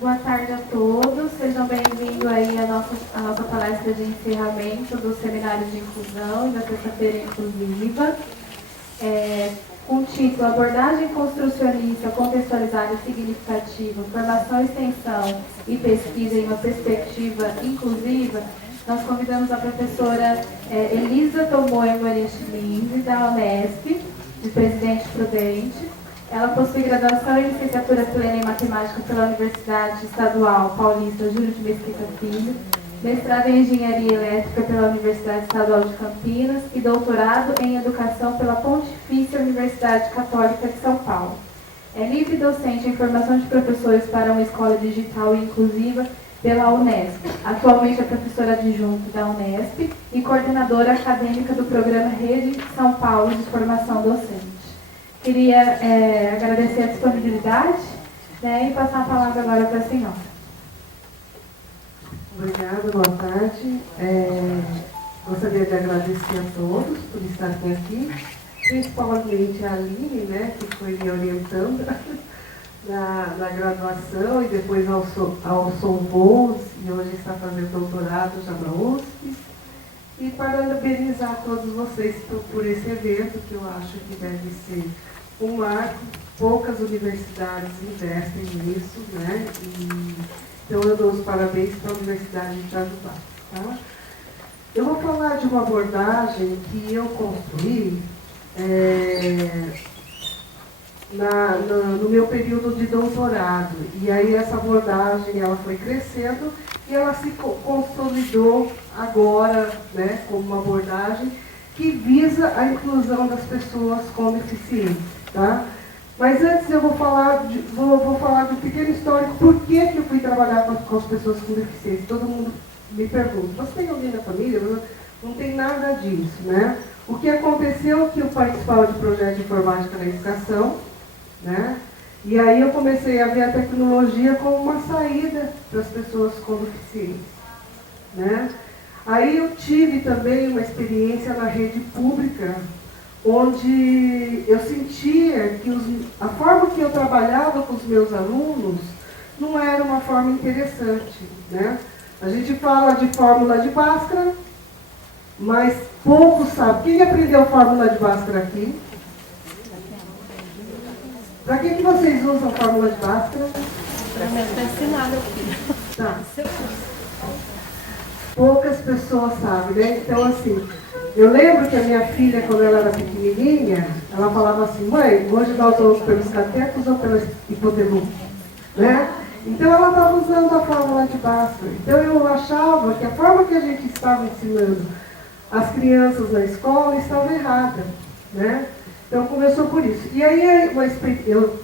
Boa tarde a todos, sejam bem-vindos aí à nossa palestra de encerramento do Seminário de Inclusão e da Sexta-feira Inclusiva, com o título Abordagem Construcionista Contextualizada e Significativa, Formação, Extensão e Pesquisa em uma Perspectiva Inclusiva. Nós convidamos a professora Elisa Tomoe Maria Schlinze, da Unesp, de Presidente Prudente. Ela possui graduação em licenciatura plena em matemática pela Universidade Estadual Paulista Júlio de Mesquita Filho, mestrado em engenharia elétrica pela Universidade Estadual de Campinas e doutorado em educação pela Pontifícia Universidade Católica de São Paulo. É livre docente em formação de professores para uma escola digital e inclusiva pela Unesp. Atualmente é professora adjunta da Unesp e coordenadora acadêmica do programa Rede São Paulo de Formação Docente. Queria agradecer a disponibilidade, e passar a palavra agora para a senhora. Obrigada, boa tarde. Gostaria de agradecer a todos por estarem aqui, principalmente a Aline, que foi me orientando na graduação e depois ao Voos, e hoje está fazendo doutorado já na USP. E parabenizar todos vocês por esse evento, que eu acho que deve ser um marco. Poucas universidades investem nisso, então eu dou os parabéns para a Universidade de Itajubá. Tá? Eu vou falar de uma abordagem que eu construí no meu período de doutorado. E aí essa abordagem ela foi crescendo e ela se consolidou agora, como uma abordagem que visa a inclusão das pessoas com deficiência. Tá? Mas antes eu vou falar de um pequeno histórico, por que eu fui trabalhar com as pessoas com deficiência. Todo mundo me pergunta, você tem alguém na família? Não tem nada disso. O que aconteceu é que eu participava de projeto de informática na educação, e aí eu comecei a ver a tecnologia como uma saída para as pessoas com deficiência. Aí eu tive também uma experiência na rede pública, onde eu sentia que a forma que eu trabalhava com os meus alunos não era uma forma interessante. A gente fala de fórmula de Bhaskara, mas pouco sabe. Quem aprendeu fórmula de Bhaskara aqui? Para que vocês usam a fórmula de Bhaskara? Para ensinar meu filho. Tá. Poucas pessoas sabem, Então, assim, eu lembro que a minha filha, quando ela era pequenininha, ela falava assim, mãe, hoje nós vamos pelos catetos ou pelas hipotenusa? Então, ela estava usando a fórmula de Bhaskara. Então, eu achava que a forma que a gente estava ensinando as crianças na escola estava errada, Então, começou por isso. E aí, eu,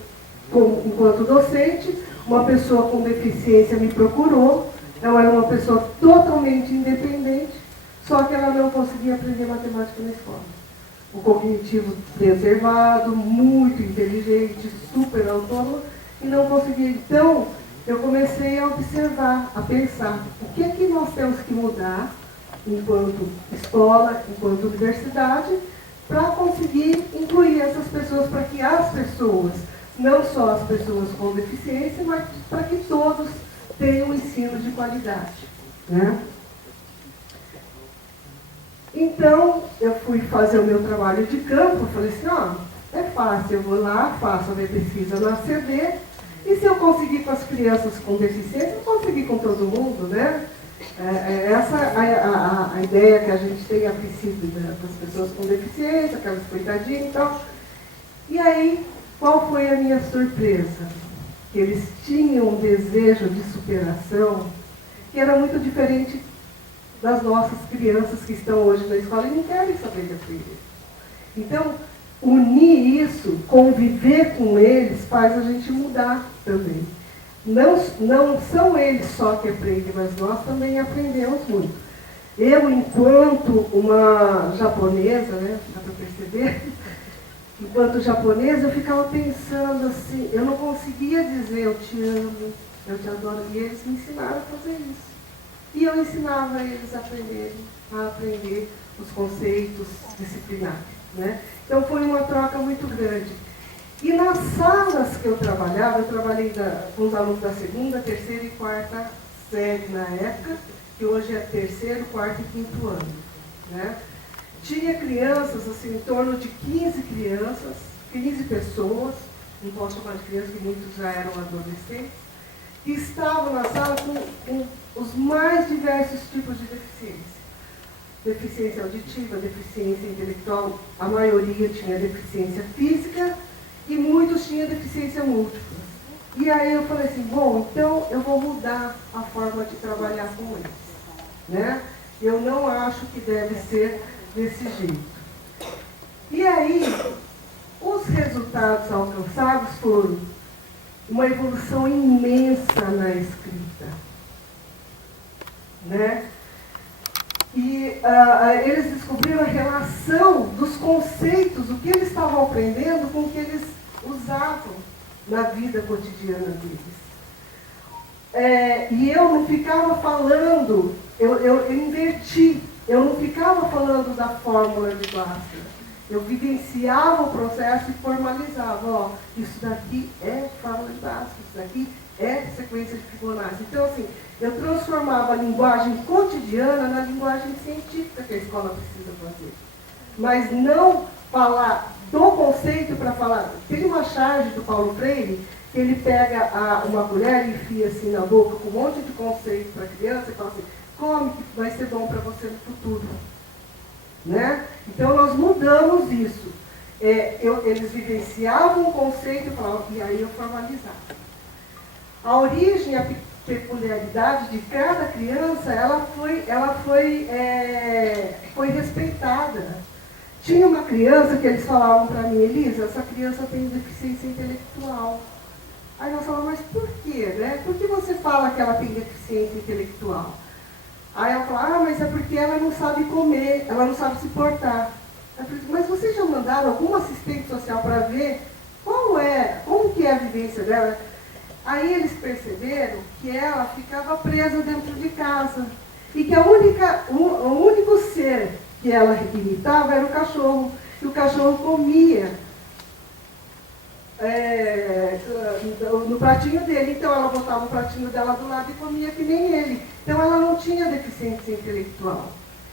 enquanto docente, uma pessoa com deficiência me procurou. Ela era uma pessoa totalmente independente, só que ela não conseguia aprender matemática na escola. O cognitivo preservado, muito inteligente, super autônomo, e não conseguia. Então, eu comecei a observar, a pensar, o que é que nós temos que mudar enquanto escola, enquanto universidade, para conseguir incluir essas pessoas, para que as pessoas, não só as pessoas com deficiência, mas para que todos tenham um ensino de qualidade. Então, eu fui fazer o meu trabalho de campo, eu falei assim, é fácil, eu vou lá, faço a minha pesquisa na CD, e se eu conseguir com as crianças com deficiência, eu consegui com todo mundo, Essa é a ideia que a gente tem a princípio das pessoas com deficiência, aquelas coitadinhas e tal. E aí, qual foi a minha surpresa? Que eles tinham um desejo de superação que era muito diferente das nossas crianças que estão hoje na escola e não querem saber de aprender. Então, unir isso, conviver com eles, faz a gente mudar também. Não são eles só que aprendem, mas nós também aprendemos muito. Eu, enquanto uma japonesa, dá para perceber, enquanto japonesa, eu ficava pensando assim, eu não conseguia dizer eu te amo, eu te adoro, e eles me ensinaram a fazer isso. E eu ensinava eles a aprender os conceitos disciplinares. Então foi uma troca muito grande. E nas salas que eu trabalhei com os alunos da segunda, terceira e quarta série na época, que hoje é terceiro, quarto e quinto ano, né? Tinha crianças, assim, em torno de 15 crianças, 15 pessoas, não posso chamar de crianças, que muitos já eram adolescentes, que estavam na sala com os mais diversos tipos de deficiência. Deficiência auditiva, deficiência intelectual, a maioria tinha deficiência física e muitos tinham deficiência múltipla. E aí eu falei assim, bom, então eu vou mudar a forma de trabalhar com eles, né? Eu não acho que deve ser desse jeito. E aí, os resultados alcançados foram uma evolução imensa na escrita, né? E eles descobriram a relação dos conceitos, o que eles estavam aprendendo com o que eles usavam na vida cotidiana deles. E eu não ficava falando, eu inverti, eu não ficava falando da fórmula de Bhaskara. Eu vivenciava o processo e formalizava, ó, isso daqui é fórmula de Bhaskara, isso daqui é sequência de Fibonacci. Então, assim, eu transformava a linguagem cotidiana na linguagem científica que a escola precisa fazer. Mas não falar do conceito para falar. Tem uma charge do Paulo Freire, que ele pega uma colher e enfia assim na boca com um monte de conceito para a criança e fala assim, come que vai ser bom para você no futuro. Né? Então nós mudamos isso. Eles vivenciavam um conceito e aí eu formalizava. A origem, a peculiaridade de cada criança, ela foi respeitada. Tinha uma criança que eles falavam para mim, Elisa, essa criança tem deficiência intelectual. Aí nós falamos, mas por quê? Né? Por que você fala que ela tem deficiência intelectual? Aí ela falou, mas é porque ela não sabe comer, ela não sabe se portar. Eu falei, mas vocês já mandaram algum assistente social para ver como que é a vivência dela? Aí eles perceberam que ela ficava presa dentro de casa. E que o único ser que ela imitava era o cachorro. E o cachorro comia no pratinho dele. Então ela botava o pratinho dela do lado e comia que nem ele. Então ela não tinha deficiência intelectual.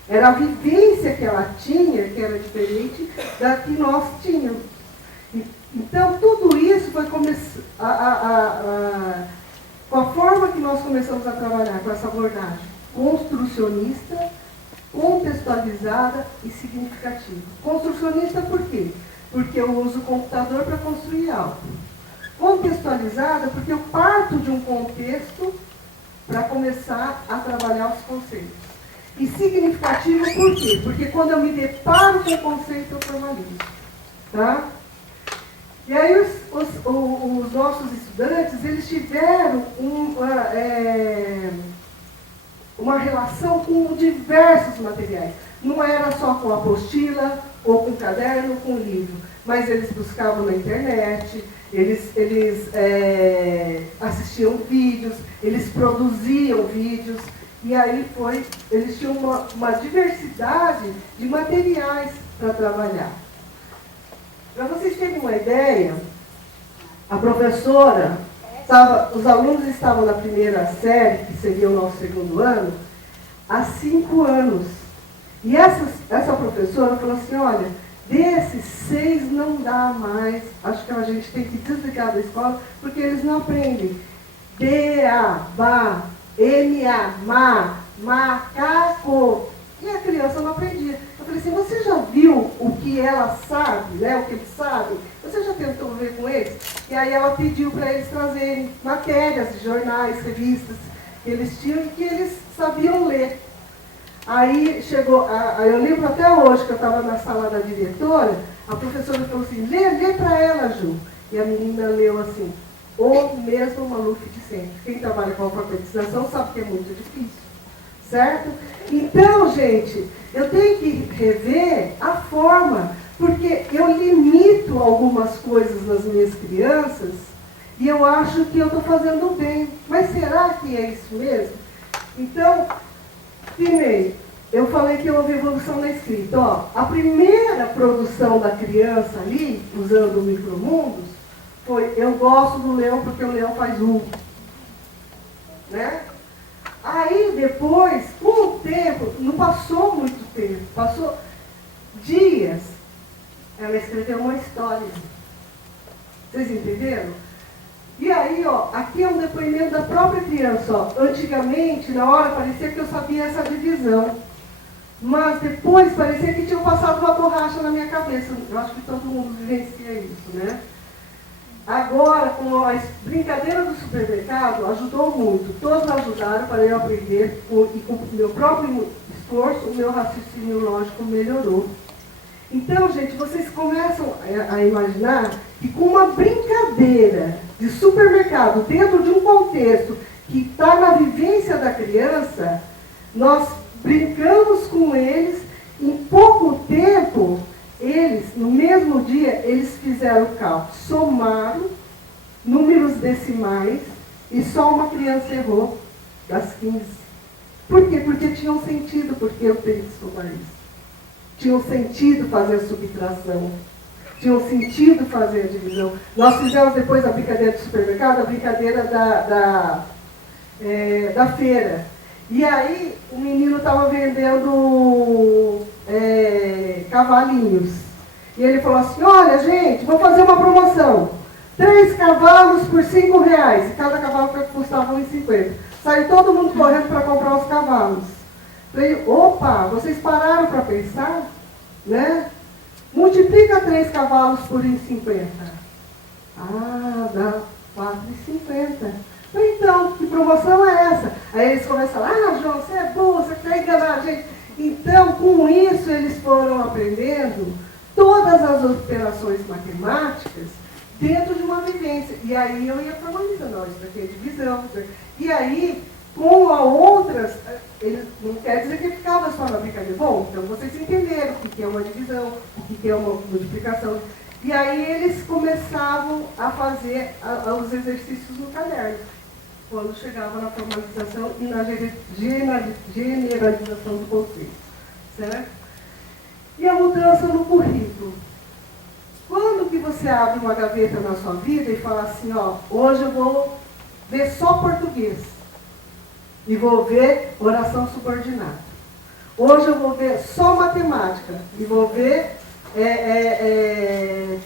Era a vivência que ela tinha, que era diferente da que nós tínhamos. Então tudo isso foi com a forma que nós começamos a trabalhar com essa abordagem construcionista, contextualizada e significativa. Construcionista por quê? Porque eu uso o computador para construir algo. Contextualizada porque eu parto de um contexto para começar a trabalhar os conceitos. E significativa por quê? Porque quando eu me deparo com o conceito, eu formalizo. Tá? E aí os nossos estudantes, eles tiveram uma relação com diversos materiais. Não era só com apostila, ou com caderno, ou com livro, mas eles buscavam na internet, eles assistiam vídeos, eles produziam vídeos, e aí eles tinham uma diversidade de materiais para trabalhar. Para vocês terem uma ideia, a professora, os alunos estavam na primeira série, que seria o nosso segundo ano, há 5 anos. E essa professora falou assim, olha, desses 6 não dá mais, acho que a gente tem que desligar da escola, porque eles não aprendem. B-A, ba, M-A, ma, macaco. E a criança não aprendia. Eu falei assim, você já viu o que ela sabe, né, o que eles sabem? Você já tentou ver com eles? E aí ela pediu para eles trazerem matérias de jornais, revistas que eles tinham e que eles sabiam ler. Aí chegou, eu lembro até hoje que eu estava na sala da diretora, a professora falou assim, lê para ela, Ju. E a menina leu assim, o mesmo Maluf de sempre. Quem trabalha com alfabetização sabe que é muito difícil, certo? Então, gente, eu tenho que rever a forma, porque eu limito algumas coisas nas minhas crianças e eu acho que eu estou fazendo bem. Mas será que é isso mesmo? Então, primeiro, eu falei que houve evolução na escrita. Ó, a primeira produção da criança ali, usando o Micromundos, foi, eu gosto do leão porque o leão faz né? Aí depois, com o tempo, não passou muito tempo, passou dias, ela escreveu uma história. Vocês entenderam? E aí, ó, aqui é um depoimento da própria criança, ó. Antigamente, na hora, parecia que eu sabia essa divisão. Mas depois parecia que tinham passado uma borracha na minha cabeça. Eu acho que todo mundo vivencia isso, né? Agora, com a brincadeira do supermercado, ajudou muito. Todos ajudaram para eu aprender e com o meu próprio esforço, o meu raciocínio lógico melhorou. Então, gente, vocês começam a imaginar que com uma brincadeira de supermercado, dentro de um contexto que está na vivência da criança, nós brincamos com eles, em pouco tempo, eles, no mesmo dia, eles fizeram o cálculo, somaram números decimais e só uma criança errou das 15. Por quê? Porque tinham sentido, porque eu tenho que somar isso. Tinham sentido fazer a subtração. Tinham sentido fazer a divisão. Nós fizemos depois a brincadeira do supermercado, a brincadeira da feira. E aí o menino estava vendendo cavalinhos. E ele falou assim, olha gente, vou fazer uma promoção. 3 cavalos por R$5. E cada cavalo custava R$1,50. Saiu todo mundo correndo para comprar os cavalos. Falei, opa, vocês pararam para pensar? Né? Multiplica 3 cavalos por R$1,50. Ah, dá R$4,50. Então, que promoção é essa? Aí eles começam a falar, João, você é burro, você quer enganar a gente. Então, com isso, eles foram aprendendo todas as operações matemáticas dentro de uma vivência. E aí eu ia formalizando, ó, isso aqui é divisão. E aí, com a outras, não quer dizer que ficava só na brincadeira. Bom, então vocês entenderam o que é uma divisão, o que é uma multiplicação. E aí eles começavam a fazer os exercícios no caderno, quando chegava na formalização e na generalização do conceito. Certo? E a mudança no currículo. Quando que você abre uma gaveta na sua vida e fala assim, ó, hoje eu vou ver só português. E vou ver oração subordinada. Hoje eu vou ver só matemática. E vou ver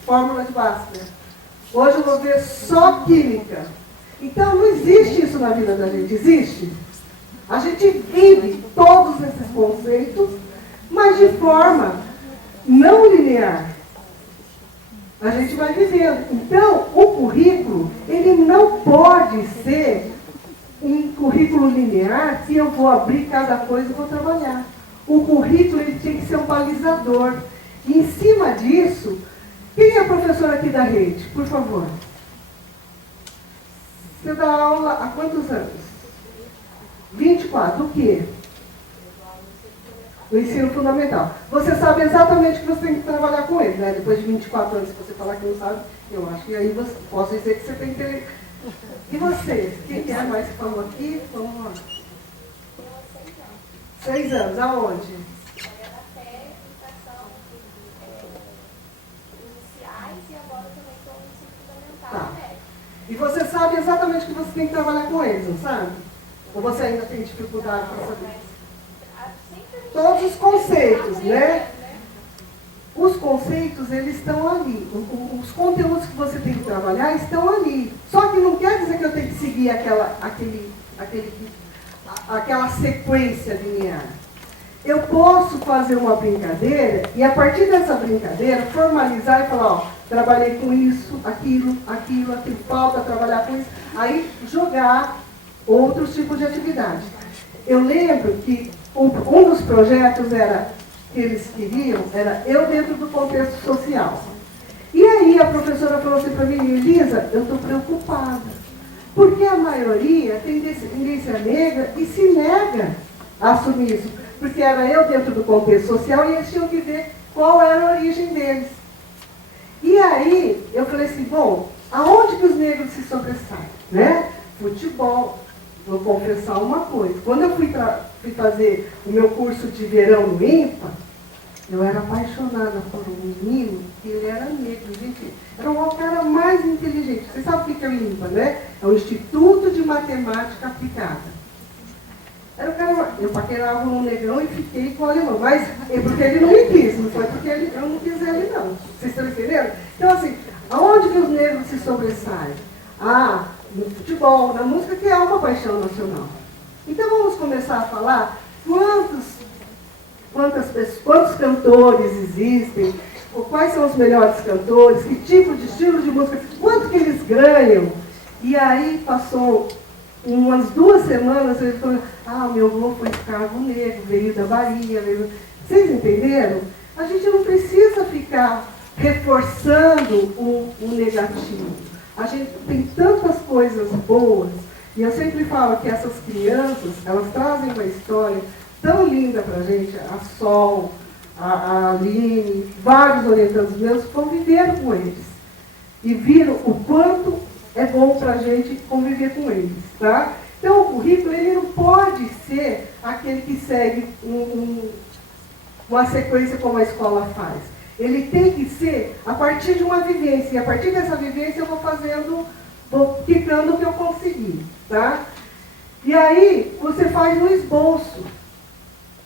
fórmula de Bhaskara. Hoje eu vou ver só química. Então não existe isso na vida da gente. Existe? A gente vive todos esses conceitos, mas de forma não linear. A gente vai vivendo. Então, o currículo, ele não pode ser um currículo linear que eu vou abrir cada coisa e vou trabalhar. O currículo ele tem que ser um balizador. E em cima disso, quem é a professora aqui da rede? Por favor. Você dá aula há quantos anos? 24. O quê? O ensino fundamental. Você sabe exatamente o que você tem que trabalhar com ele, né? Depois de 24 anos, se você falar que não sabe, eu acho que aí você, posso dizer que você tem que... E você? Quem é mais que falou aqui? Vamos lá. 6 anos. Aonde? Tá. E você sabe exatamente o que você tem que trabalhar com eles, não sabe? Ou você ainda tem dificuldade para saber? Todos os conceitos, né? Os conceitos, eles estão ali. Os conteúdos que você tem que trabalhar estão ali. Só que não quer dizer que eu tenho que seguir aquela sequência linear. Eu posso fazer uma brincadeira e, a partir dessa brincadeira, formalizar e falar, ó, trabalhei com isso, aquilo, falta trabalhar com isso. Aí, jogar outros tipos de atividade. Eu lembro que um dos projetos que eles queriam era eu dentro do contexto social. E aí a professora falou assim para mim, Elisa, eu estou preocupada, porque a maioria tem descendência negra e se nega a assumir isso, porque era eu dentro do contexto social e eles tinham que ver qual era a origem deles. E aí eu falei assim, bom, aonde que os negros se sobressaem? Né? Futebol. Vou confessar uma coisa, quando eu fui fazer o meu curso de verão no INPA, Eu era apaixonada por um menino que ele era negro, gente. Era o cara mais inteligente. Você sabe o que é o IMPA, né? É o Instituto de Matemática Aplicada. Era o cara, eu paquerava um negão e fiquei com o alemão. Mas é porque ele não me quis, não foi porque eu não quis ele, não. Vocês estão entendendo? Então, assim, aonde que os negros se sobressaem? Ah, no futebol, na música, que é uma paixão nacional. Então, vamos começar a falar quantos cantores existem, quais são os melhores cantores, que tipo de estilo de música, quanto que eles ganham. E aí passou umas 2 semanas, ele falou, meu avô foi escravo negro, veio da Bahia. Vocês entenderam? A gente não precisa ficar reforçando o negativo. A gente tem tantas coisas boas. E eu sempre falo que essas crianças, elas trazem uma história tão linda para a gente, a Sol, a Aline, vários orientandos meus conviveram com eles. E viram o quanto é bom para a gente conviver com eles. Tá? Então, o currículo ele não pode ser aquele que segue uma sequência como a escola faz. Ele tem que ser a partir de uma vivência. E a partir dessa vivência eu vou ficando o que eu consegui. Tá? E aí, você faz um esboço.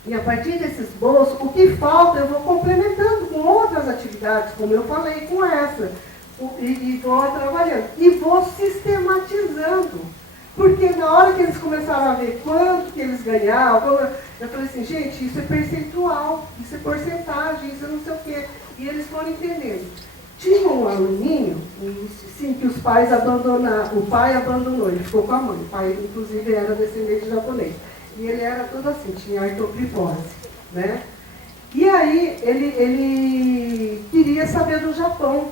E a partir desse esboço, o que falta eu vou complementando com outras atividades, como eu falei, com essa. E vou trabalhando. E vou sistematizando. Porque na hora que eles começaram a ver quanto que eles ganhavam, eu falei assim, gente, isso é percentual, isso é porcentagem, isso é não sei o quê. E eles foram entendendo. Tinha um aluninho, sim, que os pais abandonaram, o pai abandonou, ele ficou com a mãe. O pai, inclusive, era descendente de japonês. E ele era todo assim, tinha artrogrifose, né? E aí, ele queria saber do Japão,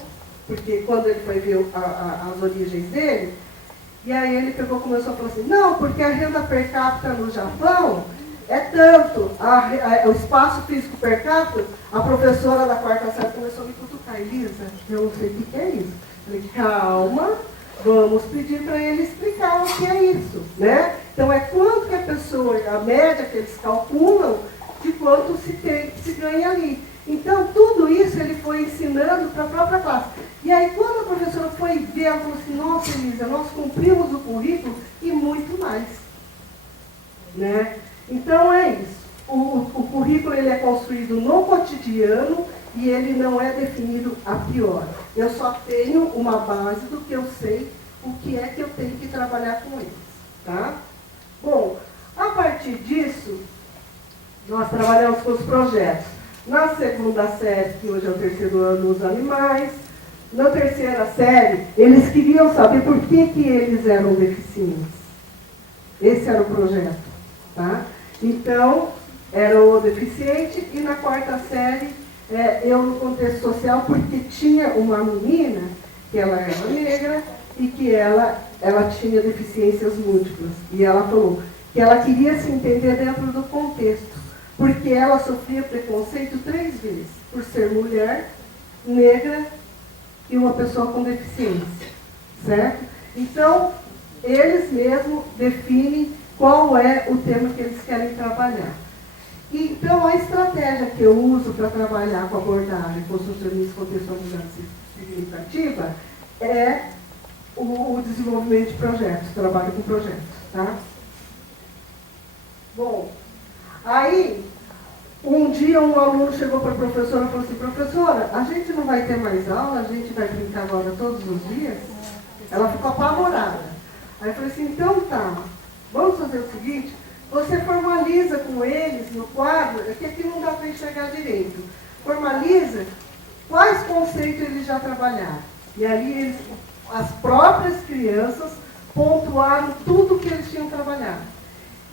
porque quando ele foi ver as origens dele, e aí ele começou a falar assim, não, porque a renda per capita no Japão é tanto, o espaço físico per capita, a professora da 4ª série começou a me cutucar, Elisa, eu não sei o que é isso. Eu falei, calma, vamos pedir para ele explicar o que é isso, né? Então é quanto que a pessoa, a média que eles calculam, de quanto se ganha ali. Então tudo isso ele foi ensinando para a própria classe. E aí quando a professora foi ver, ela falou assim, nossa Elisa, nós cumprimos o currículo e muito mais. Né? Então é isso. O currículo ele é construído no cotidiano e ele não é definido a priori. Eu só tenho uma base do que eu sei, o que é que eu tenho que trabalhar com eles. Tá? Bom, a partir disso, nós trabalhamos com os projetos. Na 2ª série, que hoje é o 3º ano, os animais. Na 3ª série, eles queriam saber por que eles eram deficientes. Esse era o projeto. Tá? Então, era o deficiente, e na 4ª série, eu no contexto social, porque tinha uma menina, que ela era negra, e que ela tinha deficiências múltiplas. E ela falou que ela queria se entender dentro do contexto, porque ela sofria preconceito 3 vezes, por ser mulher, negra e uma pessoa com deficiência. Certo? Então, eles mesmos definem qual é o tema que eles querem trabalhar. Então, a estratégia que eu uso para trabalhar com abordagem construcionista contextualizada significativa é o desenvolvimento de projetos, trabalho com projetos. Tá? Bom, aí, um dia um aluno chegou para a professora e falou assim, professora, a gente não vai ter mais aula, a gente vai brincar agora todos os dias? Ela ficou apavorada. Aí eu falei assim, então tá, vamos fazer o seguinte, você formaliza com eles no quadro, é que aqui não dá para enxergar direito, formaliza quais conceitos eles já trabalharam. E ali as próprias crianças pontuaram tudo que eles tinham trabalhado.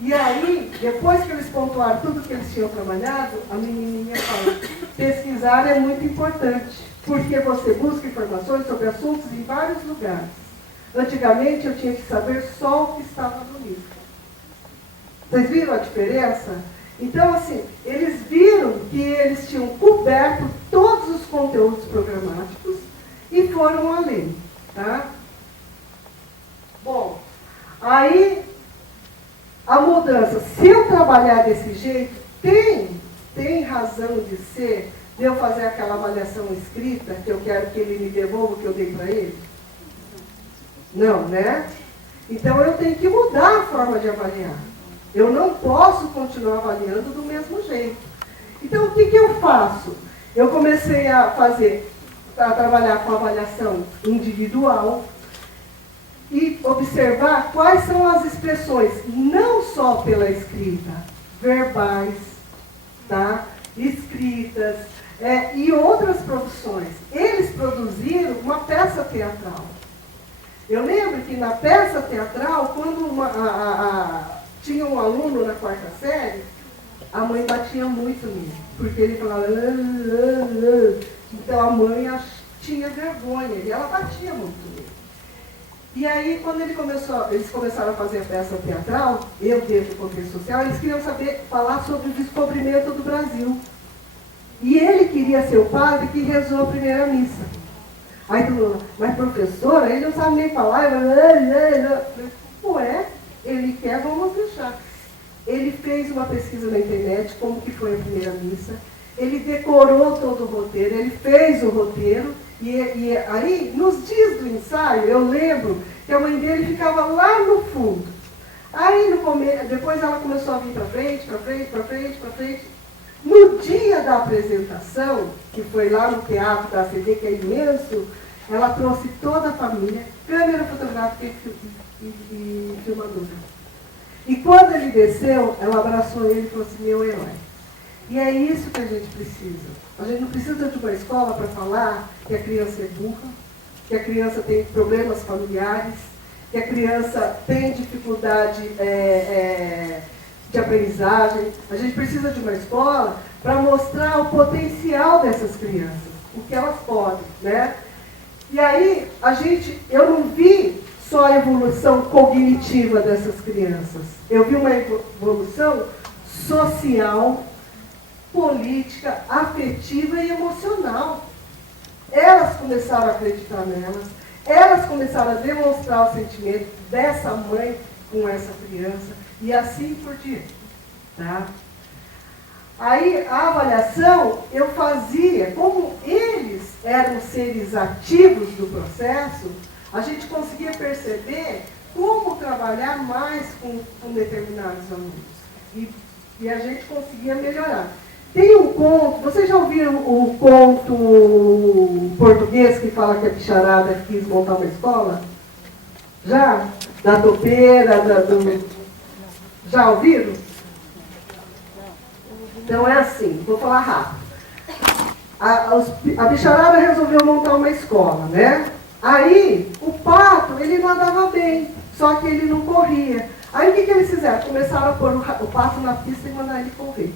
E aí, depois que eles pontuaram tudo que eles tinham trabalhado, a menininha fala, pesquisar é muito importante, porque você busca informações sobre assuntos em vários lugares. Antigamente eu tinha que saber só o que estava no livro. Vocês viram a diferença? Então, assim, eles viram que eles tinham coberto todos os conteúdos programáticos e foram além. Tá? Bom, aí a mudança, se eu trabalhar desse jeito, tem tem razão de ser de eu fazer aquela avaliação escrita, que eu quero que ele me devolva o que eu dei para ele? Não, né? Então eu tenho que mudar a forma de avaliar. Eu não posso continuar avaliando do mesmo jeito. Então o que eu faço? Eu comecei a trabalhar com avaliação individual e observar quais são as expressões, não só pela escrita, verbais, tá? Escritas, e outras produções. Eles produziram uma peça teatral. Eu lembro que na peça teatral, quando tinha um aluno na 4ª série, a mãe batia muito nele, porque ele falava... Então a mãe tinha vergonha, e ela batia muito nele. E aí, quando eles começaram a fazer a peça teatral, eu dentro do contexto social, eles queriam falar sobre o descobrimento do Brasil. E ele queria ser o padre que rezou a primeira missa. Aí todo mundo, mas professora, ele não sabe nem falar. Ué, ele quer, vamos deixar. Ele fez uma pesquisa na internet, como que foi a primeira missa. Ele decorou todo o roteiro, ele fez o roteiro. E aí, nos dias do ensaio, eu lembro que a mãe dele ficava lá no fundo. Aí, depois ela começou a vir para frente, para frente, para frente, para frente. No dia da apresentação, que foi lá no teatro da ACD, que é imenso, ela trouxe toda a família, câmera fotográfica e filmadora. E quando ele desceu, ela abraçou ele e falou assim, meu herói. E é isso que a gente precisa. A gente não precisa de uma escola para falar que a criança é burra, que a criança tem problemas familiares, que a criança tem dificuldade de aprendizagem. A gente precisa de uma escola para mostrar o potencial dessas crianças, o que elas podem, né? E aí, eu não vi só a evolução cognitiva dessas crianças. Eu vi uma evolução social, política, afetiva e emocional. Elas começaram a acreditar nelas, elas começaram a demonstrar o sentimento dessa mãe com essa criança, e assim por diante. Tá? Aí, a avaliação, eu fazia, como eles eram seres ativos do processo, a gente conseguia perceber como trabalhar mais com determinados alunos. E a gente conseguia melhorar. Tem um conto, vocês já ouviram o conto português que fala que a bicharada quis montar uma escola? Já? Da topeira, já ouviram? Então é assim, vou falar rápido. A bicharada resolveu montar uma escola, né? Aí, o pato, ele nadava bem, só que ele não corria. Aí o que eles fizeram? Começaram a pôr o pato na pista e mandar ele correr.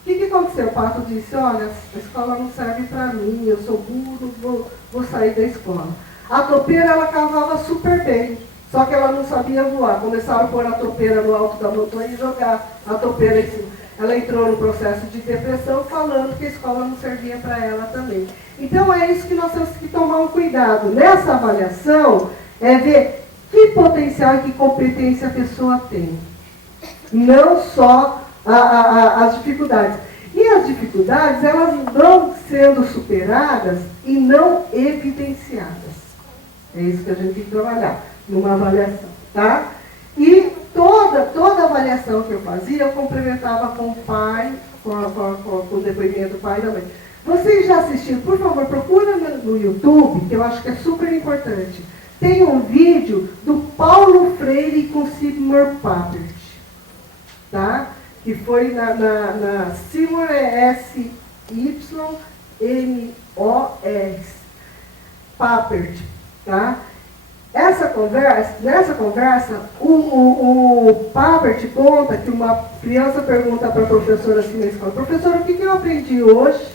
O que aconteceu? O pato disse, olha, a escola não serve para mim, eu sou burro, vou sair da escola. A topeira, ela cavava super bem, só que ela não sabia voar. Começaram a pôr a topeira no alto da montanha e jogar a topeira em cima. Ela entrou no processo de depressão, falando que a escola não servia para ela também. Então é isso que nós temos que tomar um cuidado. Nessa avaliação, é ver que potencial e que competência a pessoa tem. Não só as dificuldades. E as dificuldades, elas vão sendo superadas e não evidenciadas. É isso que a gente tem que trabalhar numa avaliação, tá? E toda avaliação que eu fazia, eu complementava com o pai, com o depoimento do pai e da mãe. Vocês já assistiram, por favor, procura no YouTube, que eu acho que é super importante. Tem um vídeo do Paulo Freire com Seymour Papert, tá? Que foi na Seymour SYMOR Papert, tá? Nessa conversa, o Papert conta que uma criança pergunta para a professora assim na escola, professora, o que eu aprendi hoje?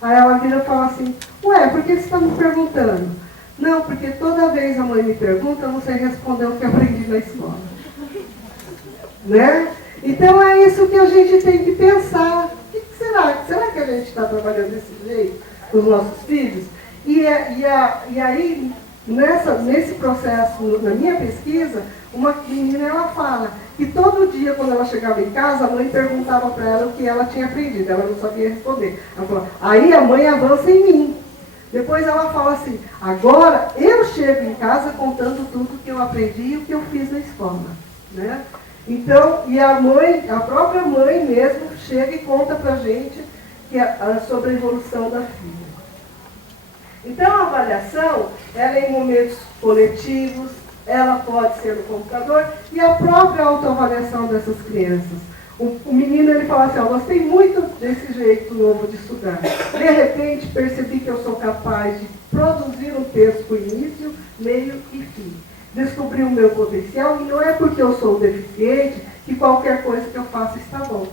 Aí ela vira e fala assim, ué, por que você está me perguntando? Não, porque toda vez a mãe me pergunta, você respondeu o que eu aprendi na escola. Né? Então é isso que a gente tem que pensar. O que será? Será que a gente está trabalhando desse jeito com os nossos filhos? E aí, nesse processo, na minha pesquisa, uma menina ela fala que todo dia, quando ela chegava em casa, a mãe perguntava para ela o que ela tinha aprendido. Ela não sabia responder. Ela falou, aí a mãe avança em mim. Depois ela fala assim, agora eu chego em casa contando tudo que eu aprendi e o que eu fiz na escola. Né? Então, e a mãe, a própria mãe mesmo, chega e conta para a gente sobre a evolução da filha. Então, a avaliação, ela é em momentos coletivos, ela pode ser no computador, e a própria autoavaliação dessas crianças. O menino, ele fala assim, gostei muito desse jeito novo de estudar. De repente, percebi que eu sou capaz de produzir um texto com início, meio e fim. Descobri o meu potencial, e não é porque eu sou deficiente que qualquer coisa que eu faça está bom.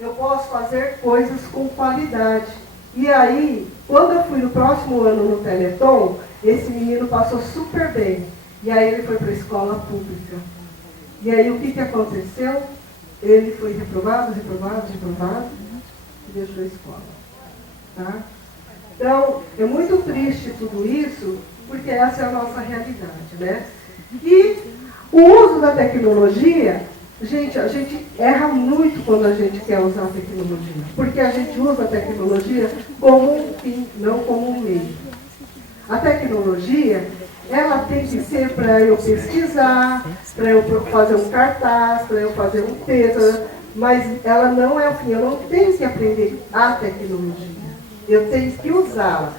Eu posso fazer coisas com qualidade. E aí, quando eu fui no próximo ano no Teleton, esse menino passou super bem. E aí ele foi para a escola pública. E aí o que aconteceu? Ele foi reprovado e deixou a escola. Tá? Então, é muito triste tudo isso, porque essa é a nossa realidade, né? E o uso da tecnologia, gente, a gente erra muito quando a gente quer usar a tecnologia, porque a gente usa a tecnologia como um fim, não como um meio. A tecnologia, ela tem que ser para eu pesquisar, para eu fazer um cartaz, para eu fazer um texto, mas ela não é o fim, eu não tenho que aprender a tecnologia, eu tenho que usá-la.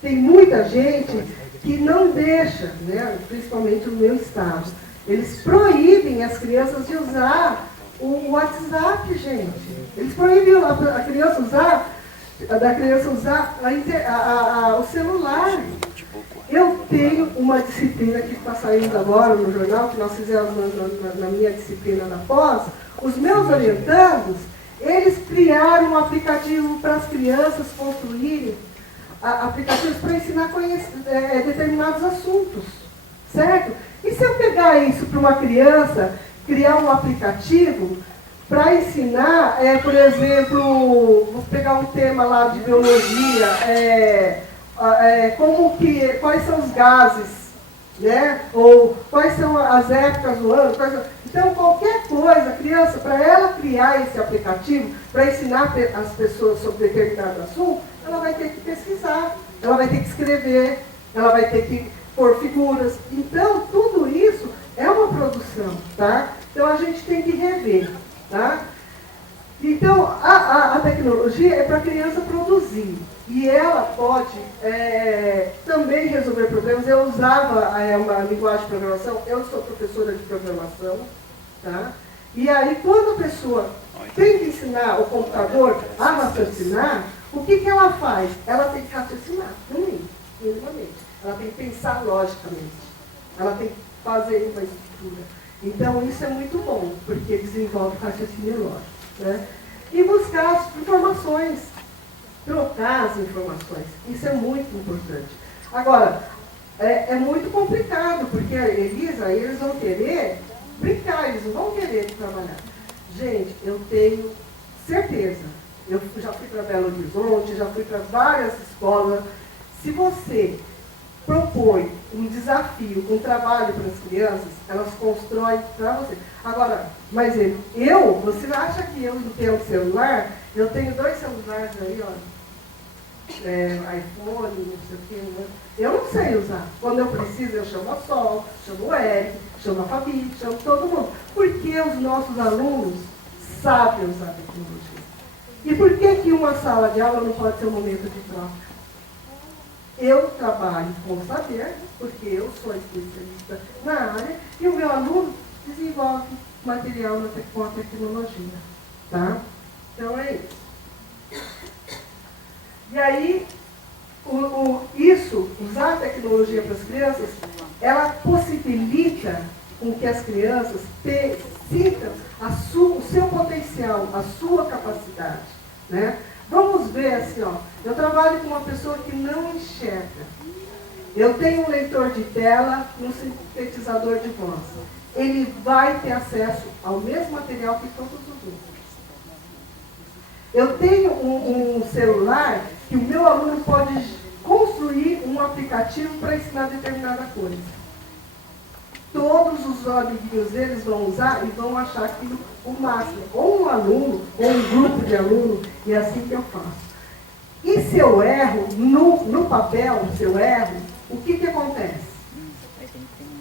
Tem muita gente que não deixa, né, principalmente no meu estado, eles proíbem as crianças de usar o WhatsApp, gente. Eles proíbem a criança usar, o celular. Eu tenho uma disciplina que está saindo agora no jornal, que nós fizemos na minha disciplina da pós. Os meus orientandos, eles criaram um aplicativo para as crianças construírem aplicativos para ensinar determinados assuntos, certo? E se eu pegar isso para uma criança, criar um aplicativo para ensinar, por exemplo, vou pegar um tema lá de biologia, quais são os gases, né? Ou quais são as épocas do ano. Então, qualquer coisa, criança, para ela criar esse aplicativo, para ensinar as pessoas sobre determinado assunto, ela vai ter que pesquisar, ela vai ter que escrever, ela vai ter que pôr figuras. Então, tudo isso é uma produção, tá? Então, a gente tem que rever, tá? Então, a tecnologia é para a criança produzir. E ela pode também resolver problemas. Eu usava uma linguagem de programação, eu sou professora de programação, tá? E aí, quando a pessoa tem que ensinar o computador a raciocinar, o que ela faz? Ela tem que raciocinar, minimamente. Ela tem que pensar logicamente. Ela tem que fazer uma estrutura. Então, isso é muito bom, porque desenvolve raciocínio lógico. Né? E buscar as informações, trocar as informações. Isso é muito importante. Agora, é muito complicado, porque a Elisa, eles vão querer brincar, eles não vão querer trabalhar. Gente, eu tenho certeza. Eu já fui para Belo Horizonte, já fui para várias escolas. Se você propõe um desafio, um trabalho para as crianças, elas constroem para você. Agora, mas você acha que eu entendo celular? Eu tenho 2 celulares aí, iPhone, não sei o quê. Né? Eu não sei usar. Quando eu preciso, eu chamo a Sol, chamo o Eric, chamo a Fabi, chamo todo mundo. Porque os nossos alunos sabem usar a tecnologia. E por que uma sala de aula não pode ser um momento de troca? Eu trabalho com saber, porque eu sou especialista na área, e o meu aluno desenvolve material com a tecnologia. Tá? Então é isso. E aí, usar a tecnologia para as crianças, ela possibilita com que as crianças sintam o seu potencial, a sua capacidade. Né? Vamos ver assim, eu trabalho com uma pessoa que não enxerga. Eu tenho um leitor de tela e um sintetizador de voz. Ele vai ter acesso ao mesmo material que todos os outros. Eu tenho um celular que o meu aluno pode construir um aplicativo para ensinar determinada coisa. Todos os amiguinhos deles vão usar e vão achar aquilo o máximo. Ou um aluno, ou um grupo de alunos, e é assim que eu faço. E se eu erro, no papel, se eu erro, o que acontece?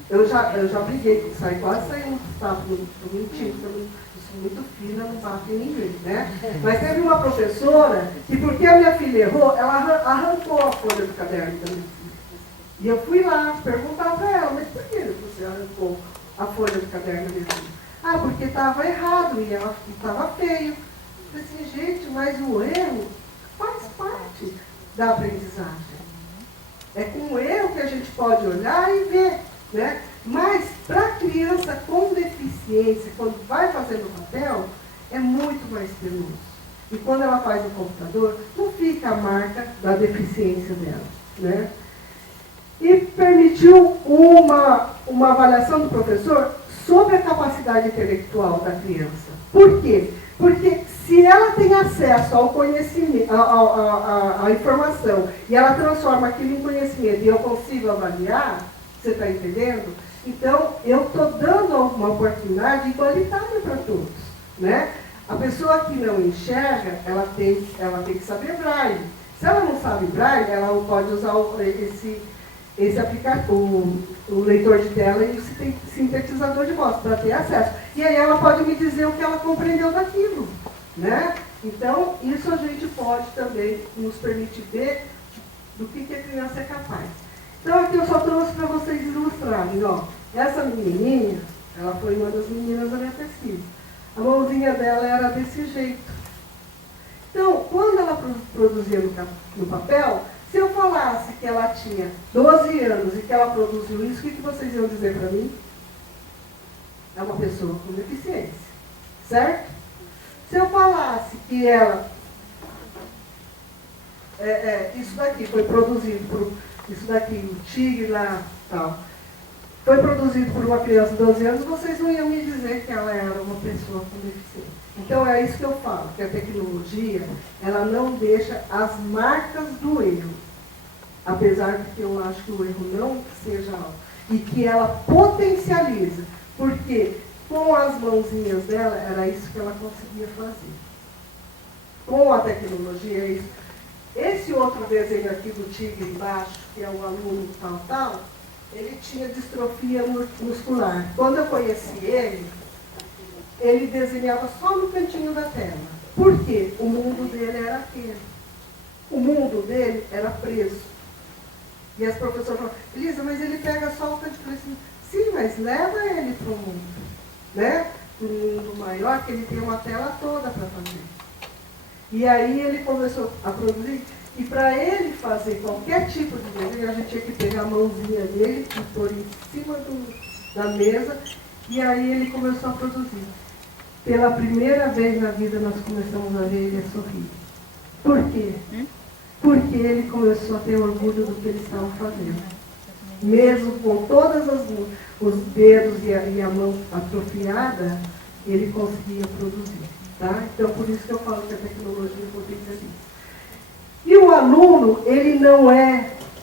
Eu já briguei, quase saí no estado, não estou mentindo, eu sou muito fina, não bato em ninguém, né? Mas teve uma professora que, porque a minha filha errou, ela arrancou a folha do caderno da minha filha. E eu fui lá perguntar para ela, mas por que você arrancou a folha do caderno da minha filha? Ah, porque estava errado e ela estava feio. Eu falei assim, gente, mas o erro faz parte da aprendizagem. É com o erro que a gente pode olhar e ver, né? Mas para a criança com deficiência, quando vai fazer no papel, é muito mais penoso. E quando ela faz no computador, não fica a marca da deficiência dela, né? E permitiu uma avaliação do professor sobre a capacidade intelectual da criança. Por quê? Porque se ela tem acesso ao conhecimento, à informação, e ela transforma aquilo em conhecimento e eu consigo avaliar, você está entendendo? Então, eu estou dando uma oportunidade igualitária para todos, né? A pessoa que não enxerga, ela tem que saber braille. Se ela não sabe braille, ela pode usar esse aplicativo, o leitor de tela e o sintetizador de voz para ter acesso. E aí ela pode me dizer o que ela compreendeu daquilo, né? Então, isso a gente pode também nos permitir ver do que a criança é capaz. Então, aqui eu só trouxe para vocês ilustrarem, ó. Essa menininha, ela foi uma das meninas da minha pesquisa. A mãozinha dela era desse jeito. Então, quando ela produzia no papel, se eu falasse que ela tinha 12 anos e que ela produziu isso, o que vocês iam dizer para mim? É uma pessoa com deficiência, certo? Se eu falasse que ela... isso daqui foi produzido por... Isso daqui, o tigre lá, tal. Foi produzido por uma criança de 12 anos, vocês não iam me dizer que ela era uma pessoa com deficiência. Então é isso que eu falo, que a tecnologia, ela não deixa as marcas do erro. Apesar de que eu acho que o erro não seja algo. E que ela potencializa. Porque com as mãozinhas dela, era isso que ela conseguia fazer. Com a tecnologia, é isso. Esse outro desenho aqui do tigre embaixo, que é o aluno tal, ele tinha distrofia muscular. Quando eu conheci ele desenhava só no cantinho da tela. Por quê? O mundo dele era aquele. O mundo dele era preso. E as professoras falaram, Elisa, mas ele pega só o cantinho. Eu falei assim, sim, mas leva ele para o mundo. Né? Para um mundo maior, que ele tem uma tela toda para fazer. E aí ele começou a produzir, e para ele fazer qualquer tipo de desenho, a gente tinha que pegar a mãozinha dele e pôr em cima da mesa, e aí ele começou a produzir. Pela primeira vez na vida nós começamos a ver ele sorrir. Por quê? Porque ele começou a ter orgulho do que ele estava fazendo. Mesmo com todos os dedos e a mão atrofiada, ele conseguia produzir. Tá? Então, por isso que eu falo que a tecnologia potencializa. E o aluno, ele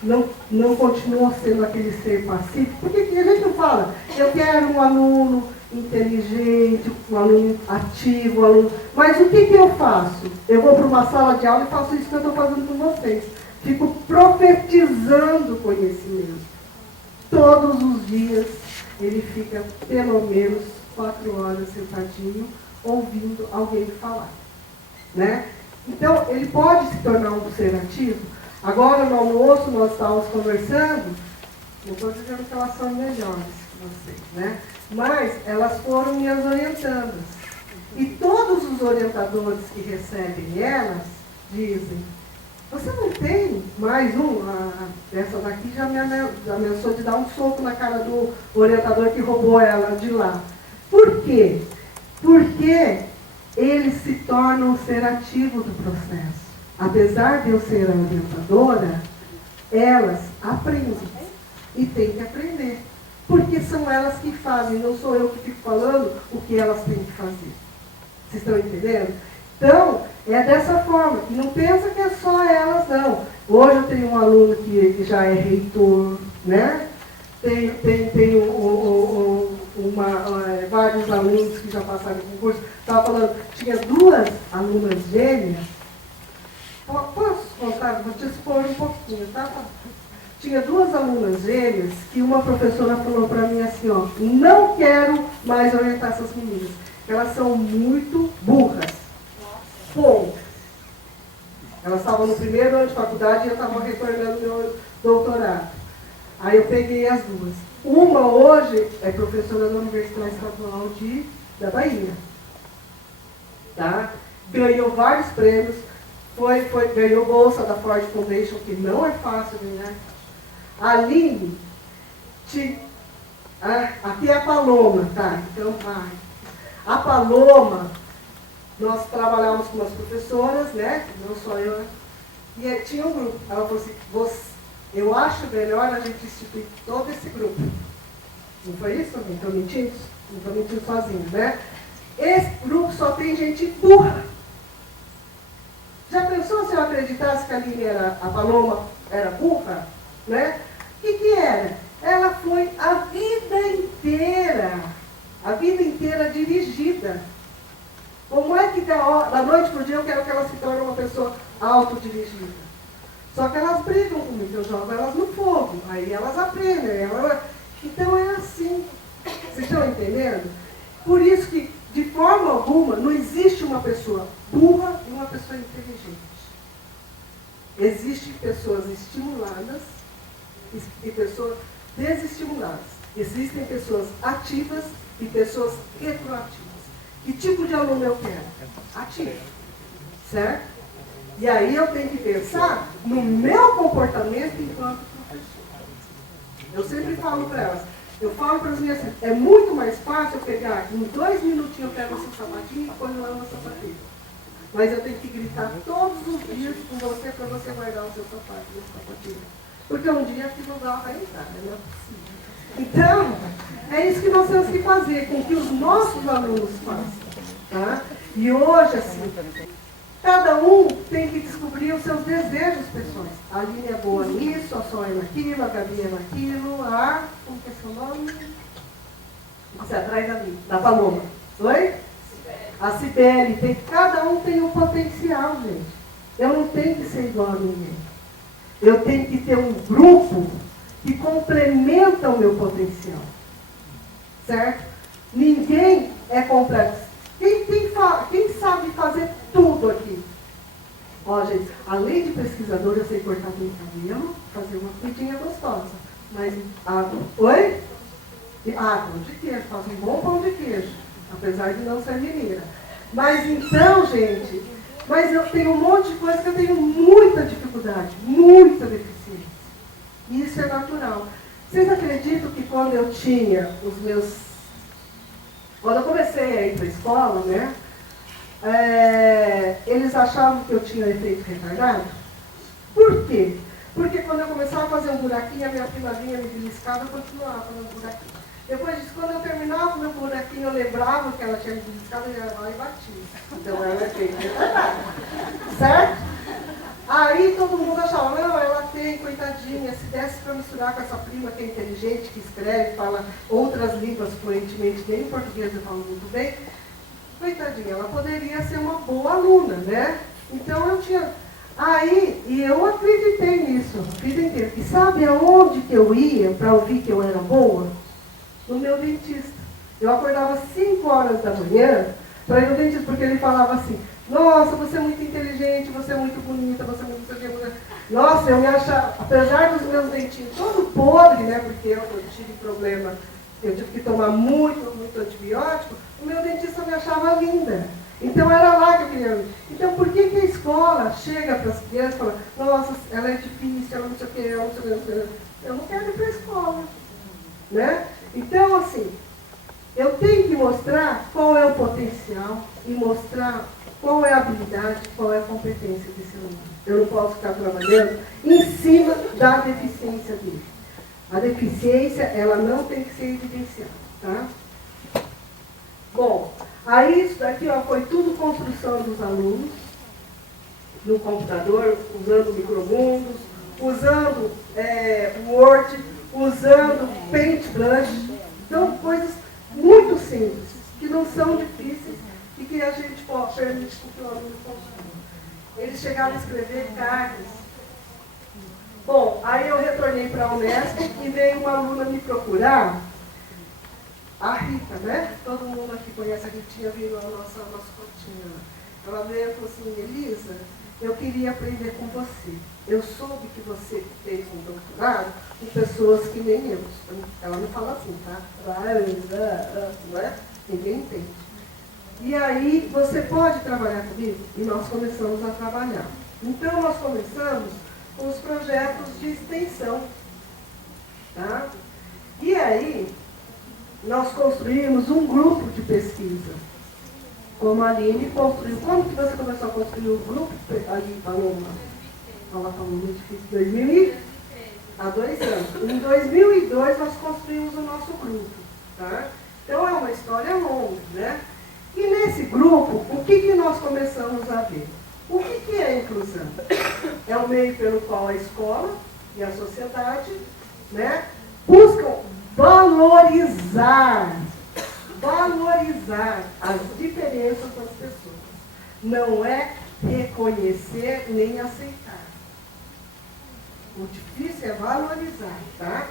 não continua sendo aquele ser pacífico, porque a gente não fala, eu quero um aluno inteligente, um aluno ativo, um aluno... Mas o que eu faço? Eu vou para uma sala de aula e faço isso que eu estou fazendo com vocês. Fico profetizando conhecimento. Todos os dias ele fica pelo menos 4 horas sentadinho, ouvindo alguém falar, né? Então, ele pode se tornar um ser ativo. Agora, no almoço, nós estávamos conversando, não estou dizendo que elas são melhores que vocês, né? Mas elas foram minhas orientandas. E todos os orientadores que recebem elas dizem, você não tem mais um? Essa daqui já me ameaçou de dar um soco na cara do orientador que roubou ela de lá. Por quê? Porque eles se tornam o ser ativo do processo. Apesar de eu ser a orientadora, elas aprendem. E têm que aprender. Porque são elas que fazem, não sou eu que fico falando o que elas têm que fazer. Vocês estão entendendo? Então, É dessa forma. E não pensa que é só elas, não. Hoje eu tenho um aluno que já é reitor, né? Tenho vários alunos que já passaram em concurso. Estava falando, tinha 2 alunas gêmeas. Posso contar? Vou te expor um pouquinho, tá? Tinha 2 alunas gêmeas que uma professora falou para mim assim, ó, não quero mais orientar essas meninas. Elas são muito burras. Ponto. Elas estavam no primeiro ano de faculdade e eu estava retornando meu doutorado. Aí eu peguei as 2. Uma hoje é professora da Universidade Estadual da Bahia. Tá? Ganhou vários prêmios. Ganhou bolsa da Ford Foundation, que não é fácil ganhar. A Aline, aqui é a Paloma, tá? Então, a Paloma, nós trabalhávamos com umas professoras, né? Não só eu. E tinha um grupo. Ela falou assim, eu acho melhor a gente instituir todo esse grupo. Não foi isso? Não estou mentindo? Não estou mentindo sozinho, né? Esse grupo só tem gente burra. Já pensou se eu acreditasse que a Paloma era burra? Né? O que era? Ela foi a vida inteira dirigida. Como é que da noite para o dia eu quero que ela se torne uma pessoa autodirigida? Só que elas brigam comigo, eu jogo elas no fogo, aí elas aprendem. Então é assim. Vocês estão entendendo? Por isso que, de forma alguma, não existe uma pessoa burra e uma pessoa inteligente. Existem pessoas estimuladas e pessoas desestimuladas. Existem pessoas ativas e pessoas retroativas. Que tipo de aluno eu quero? Ativo. Certo? E aí eu tenho que pensar no meu comportamento enquanto professor. Eu sempre falo para elas, eu falo para as minhas filhas, é muito mais fácil eu pegar, em 2 minutinhos eu pego o seu sapatinho e põe lá no sapatinho. Mas eu tenho que gritar todos os dias com você para você guardar o seu sapato no sapatinho. Porque um dia aquilo vai entrar, não é possível. Então, é isso que nós temos que fazer, com que os nossos alunos façam. Tá? E hoje, assim, cada um tem que descobrir os seus desejos pessoais. A Aline é boa nisso, a Sol é naquilo, a Gabi é naquilo, como que é seu nome? Você é atrás da Paloma. Oi? A Cibele. Cada um tem um potencial, gente. Eu não tenho que ser igual a ninguém. Eu tenho que ter um grupo que complementa o meu potencial. Certo? Ninguém é completo. Quem sabe fazer tudo aqui? Ó, gente, além de pesquisador, eu sei cortar meu cabelo, fazer uma comidinha gostosa. Mas, oi? Pão de queijo, faço um bom pão de queijo. Apesar de não ser mineira. Mas então, gente, eu tenho um monte de coisa que eu tenho muita dificuldade, muita deficiência. E isso é natural. Vocês acreditam que quando eu tinha quando eu comecei a ir para a escola, né? Eles achavam que eu tinha efeito retardado? Por quê? Porque quando eu começava a fazer um buraquinho, a minha prima vinha me beliscava, eu continuava fazendo buraquinho. Depois disso, quando eu terminava o meu buraquinho, eu lembrava que ela tinha me beliscado, eu ia lá e batia. Então ela é feita retardada. Certo? Aí todo mundo achava, não, ela tem, coitadinha, se desse para misturar com essa prima que é inteligente, que escreve, fala outras línguas fluentemente, nem em português eu falo muito bem, coitadinha, ela poderia ser uma boa aluna, né? Então eu tinha... e eu acreditei nisso, a vida inteira. E sabe aonde que eu ia para ouvir que eu era boa? No meu dentista. Eu acordava 5 horas da manhã para ir no dentista, porque ele falava assim, nossa, você é muito inteligente, você é muito bonita, você é muito... Nossa, eu me achava, apesar dos meus dentinhos todo podre, né, porque eu tive problema, eu tive que tomar muito antibiótico, o meu dentista me achava linda. Então era lá que eu queria ir. Então por que a escola chega para as crianças e fala, nossa, ela é difícil, ela não sei o que, ela não sei o que, eu não quero ir para a escola. Né? Então, assim, eu tenho que mostrar qual é o potencial e mostrar qual é a habilidade, qual é a competência desse aluno. Eu não posso ficar trabalhando em cima da deficiência dele. A deficiência, ela não tem que ser evidenciada, tá? Bom, aí isso daqui, ó, foi tudo construção dos alunos, no computador, usando micromundos, usando Word, usando Paintbrush. Então, coisas muito simples, que não são difíceis e que a gente permite que o aluno construa. Eles chegaram a escrever cartas. Bom, aí eu retornei para a Unesp e veio uma aluna me procurar, a Rita, né? Todo mundo aqui conhece a Ritinha, vindo a nossa mascotinha. Ela veio e falou assim: Elisa, eu queria aprender com você. Eu soube que você fez um doutorado com pessoas que nem eu. Ela não fala assim, tá? Não é? Ninguém entende. E aí, você pode trabalhar comigo? E nós começamos a trabalhar. Então, nós começamos com os projetos de extensão. Tá? E aí, nós construímos um grupo de pesquisa. Como a Aline construiu. Quando que você começou a construir o grupo ali, Paloma? Fala, Paloma, difícil. 2000 há 2 anos. Em 2002, nós construímos o nosso grupo. Tá? Então, é uma história longa, né? E nesse grupo, o que nós começamos a ver? O que é inclusão? É o meio pelo qual a escola e a sociedade, né, buscam valorizar as diferenças das pessoas. Não é reconhecer nem aceitar. O difícil é valorizar, tá?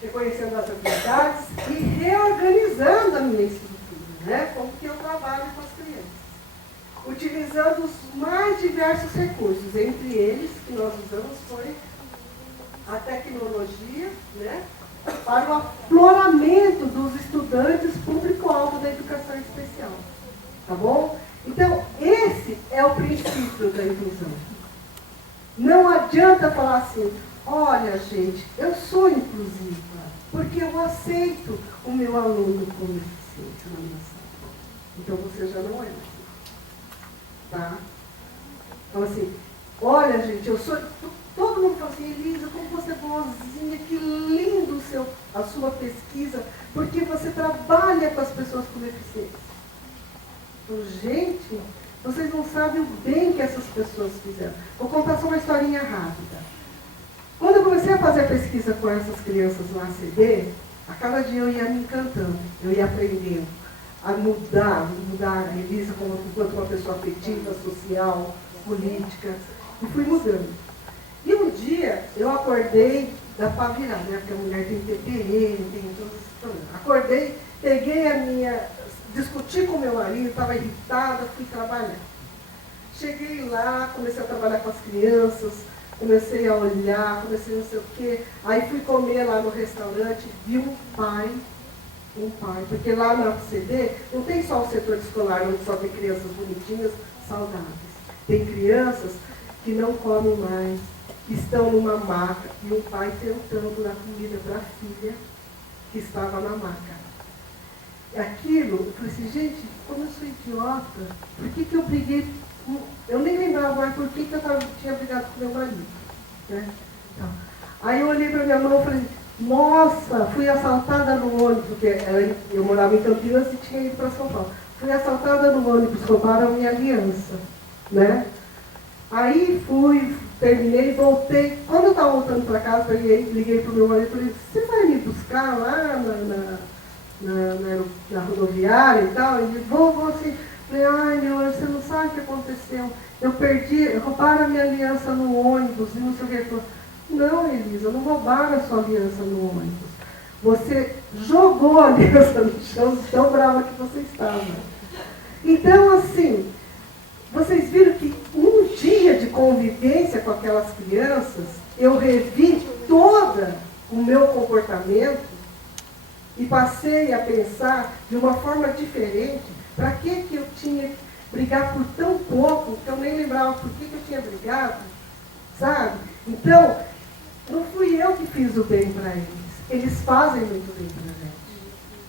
Reconhecendo as habilidades e reorganizando a minha estrutura, né? Como que eu trabalho com as crianças. Utilizando os mais diversos recursos. Entre eles, que nós usamos, foi a tecnologia, né? Para o afloramento dos estudantes público-alvo da educação especial. Tá bom? Então, esse é o princípio da inclusão. Não adianta falar assim: olha, gente, eu sou inclusiva, porque eu aceito o meu aluno com deficiência na minha sala. Então, você já não é. Tá? Então, assim, olha, gente, eu sou... Todo mundo fala assim: Elisa, como você é boazinha, que lindo a sua pesquisa, porque você trabalha com as pessoas com deficiência. Então, gente, vocês não sabem o bem que essas pessoas fizeram. Vou contar só uma historinha rápida. Quando eu comecei a fazer pesquisa com essas crianças no ACD, a cada dia eu ia me encantando, eu ia aprendendo a mudar a Elisa enquanto uma pessoa afetiva, social, política, e fui mudando. E um dia eu acordei, dá para virar, né? Porque a mulher tem TPM, tem todos esses problemas. Acordei, peguei discuti com meu marido, estava irritada, fui trabalhar. Cheguei lá, comecei a trabalhar com as crianças, comecei a olhar, comecei não sei o quê. Aí fui comer lá no restaurante, vi um pai, porque lá na UCD não tem só o setor escolar, onde só tem crianças bonitinhas, saudáveis. Tem crianças que não comem mais, que estão numa maca, e o pai tentando dar comida para a filha que estava na maca. Aquilo, eu falei assim: gente, como eu sou idiota, por que eu briguei? Eu nem lembrava mais por que eu tinha brigado com meu marido. Né? Então, aí eu olhei para minha mão e falei: nossa, fui assaltada no ônibus, porque eu morava em Campinas e tinha ido para São Paulo. Fui assaltada no ônibus, roubaram a minha aliança. Né? Aí terminei, voltei. Quando eu estava voltando para casa, liguei para o meu marido e falei: você vai me buscar lá na rodoviária e tal? Ele vou assim. Falei: ai, meu, você não sabe o que aconteceu. Roubaram a minha aliança no ônibus e não sei o que. Falei: não, Elisa, não roubaram a sua aliança no ônibus. Você jogou a aliança no chão, tão brava que você estava. Então, assim, vocês viram que um dia de convivência com aquelas crianças, eu revi todo o meu comportamento e passei a pensar de uma forma diferente. Para que eu tinha que brigar por tão pouco, que eu nem lembrava por que eu tinha brigado, sabe? Então, não fui eu que fiz o bem para eles. Eles fazem muito bem para a gente.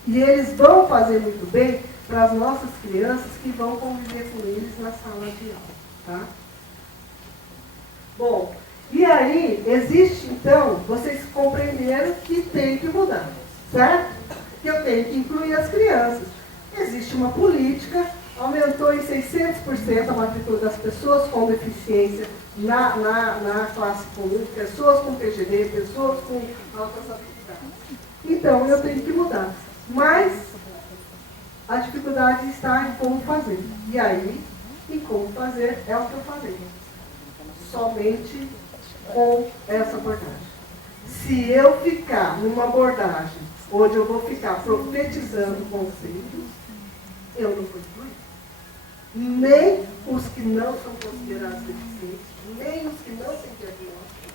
E eles vão fazer muito bem para as nossas crianças que vão conviver com eles na sala de aula. Tá? Bom, e aí, existe então, vocês compreenderam que tem que mudar, certo? Que eu tenho que incluir as crianças. Existe uma política, aumentou em 600% a matrícula das pessoas com deficiência classe comum, pessoas com PGD, pessoas com altas habilidades. Então, eu tenho que mudar. Mas a dificuldade está em como fazer. E aí, em como fazer é o que eu falei. Somente com essa abordagem. Se eu ficar numa abordagem onde eu vou ficar profetizando conceitos, eu não vou incluir. Nem os que não são considerados deficientes, nem os que não têm diagnóstico,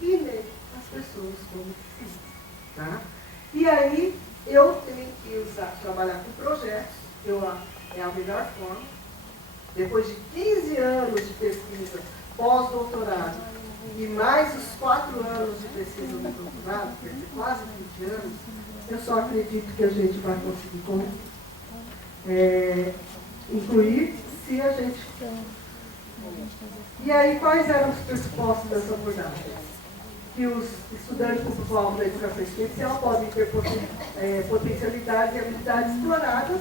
e nem as pessoas com deficiência. Tá? E aí, eu tenho que trabalhar com projetos, é a melhor forma. Depois de 15 anos de pesquisa pós-doutorado e mais os 4 anos de pesquisa no doutorado, quer dizer, quase 20 anos, eu só acredito que a gente vai conseguir incluir se a gente... E aí, quais eram os pressupostos dessa abordagem? Que os estudantes com público-alvo da educação especial podem ter potencialidades e habilidades exploradas,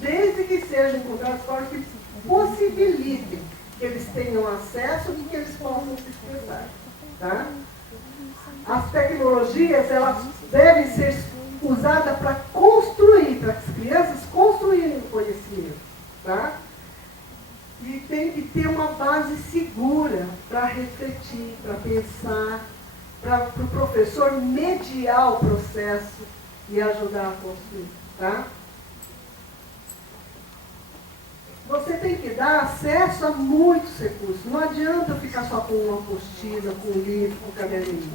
desde que sejam encontradas formas que possibilitem que eles tenham acesso e que eles possam se expressar. Tá? As tecnologias, elas devem ser usadas para construir, para as crianças construírem o conhecimento. Tá? E tem que ter uma base segura para refletir, para pensar, para o professor mediar o processo e ajudar a construir. Tá? Você tem que dar acesso a muitos recursos. Não adianta ficar só com uma apostila, com um livro, com um caderninho.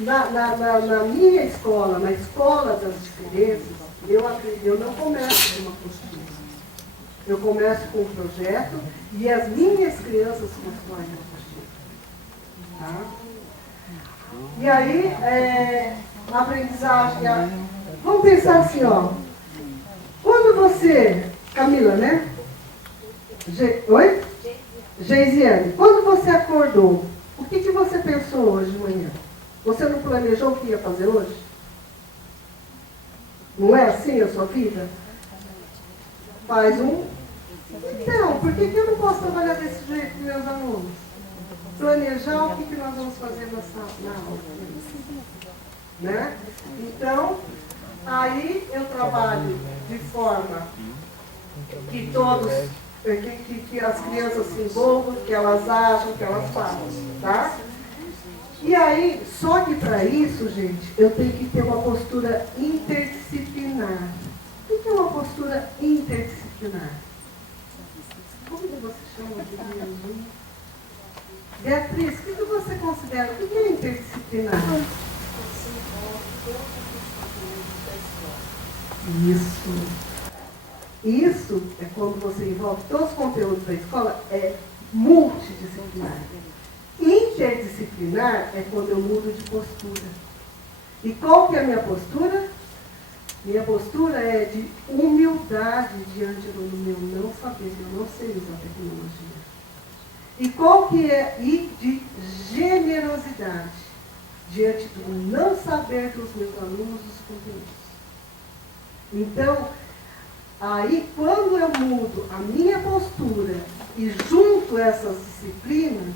Na minha escola, na escola das diferenças, eu não começo com uma apostila. Eu começo com um projeto e as minhas crianças constroem a apostila. Tá? E aí, a aprendizagem... Vamos pensar assim, ó. Quando você... Camila, né? Oi? Geisiane, quando você acordou, o que você pensou hoje de manhã? Você não planejou o que ia fazer hoje? Não é assim a sua vida? Faz um... Então, por que eu não posso trabalhar desse jeito com meus alunos? Planejar o que nós vamos fazer na aula. Né? Então, aí eu trabalho de forma que todos... Que as crianças se envolvam, que elas acham, que elas façam, tá? E aí, só que para isso, gente, eu tenho que ter uma postura interdisciplinar. O que é uma postura interdisciplinar? Como que você chama aqui? Beatriz, o que você considera? O que é interdisciplinar? Isso é quando você envolve todos os conteúdos da escola, é multidisciplinar. Interdisciplinar é quando eu mudo de postura. E qual que é a minha postura? Minha postura é de humildade diante do meu não saber, eu não sei usar tecnologia. E qual que é? E de generosidade diante do não saber dos meus alunos os conteúdos. Então, aí, quando eu mudo a minha postura e junto essas disciplinas,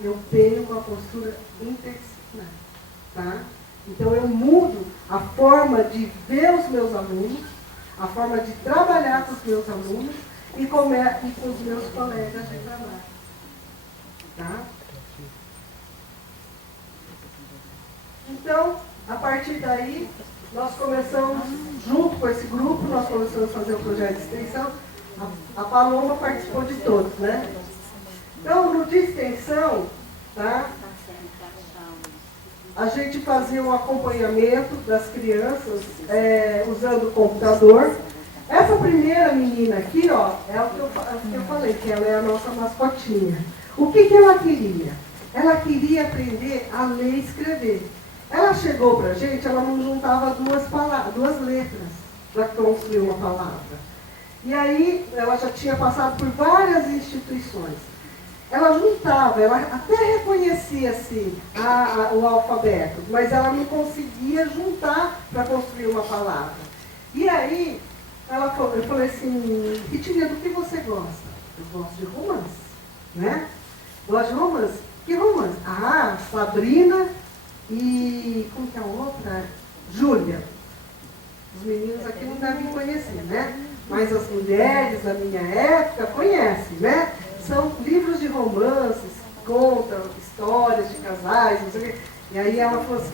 eu tenho uma postura interdisciplinar. Tá? Então, eu mudo a forma de ver os meus alunos, a forma de trabalhar com os meus alunos e com os meus colegas de trabalho. Tá? Então, a partir daí, nós começamos, junto com esse grupo, nós começamos a fazer o projeto de extensão. A Paloma participou de todos, né? Então, no de extensão, tá? A gente fazia um acompanhamento das crianças usando o computador. Essa primeira menina aqui, ó, é o que eu falei, que ela é a nossa mascotinha. O que ela queria? Ela queria aprender a ler e escrever. Ela chegou para a gente, ela não juntava duas letras para construir uma palavra. E aí, ela já tinha passado por várias instituições. Ela juntava, ela até reconhecia assim, o alfabeto, mas ela não conseguia juntar para construir uma palavra. E aí, eu falei assim, Ritinha, do que você gosta? Eu gosto de romance, né? Gosto de romance. Que romance? Ah, Sabrina e... como que é a outra? Júlia. Os meninos aqui não devem conhecer, né? Mas as mulheres da minha época conhecem, né? São livros de romances, contam histórias de casais, não sei o quê. E aí ela falou assim,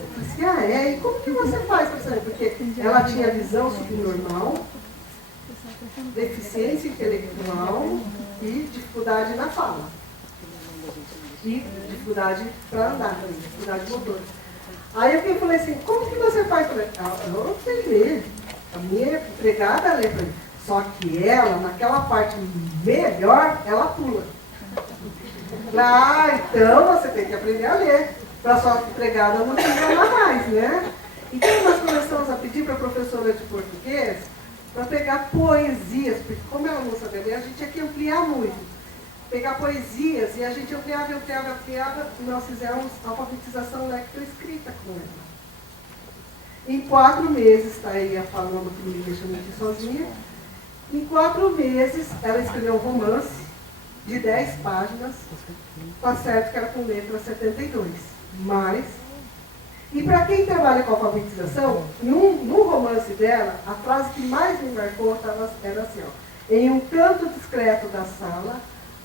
e como que você faz para saber? Porque ela tinha visão subnormal, deficiência intelectual e dificuldade na fala. E dificuldade para andar, dificuldade motora. Aí eu falei assim, como que você faz? Eu falei, eu não sei ler. A minha empregada lê para mim. Só que ela, naquela parte melhor, ela pula. Então você tem que aprender a ler. Para sua empregada não te enganar mais, né? Então nós começamos a pedir para a professora de português para pegar poesias, porque como ela não sabia ler, a gente tinha que ampliar muito. Pegar poesias, e a gente ampliava, e nós fizemos alfabetização lectoescrita com ela. Em 4 meses, está aí a falando que me deixa aqui sozinha, em 4 meses ela escreveu um romance de 10 páginas, tá certo que era com letra 72, mas... E para quem trabalha com alfabetização, no romance dela, a frase que mais me marcou era assim, ó, em um canto discreto da sala,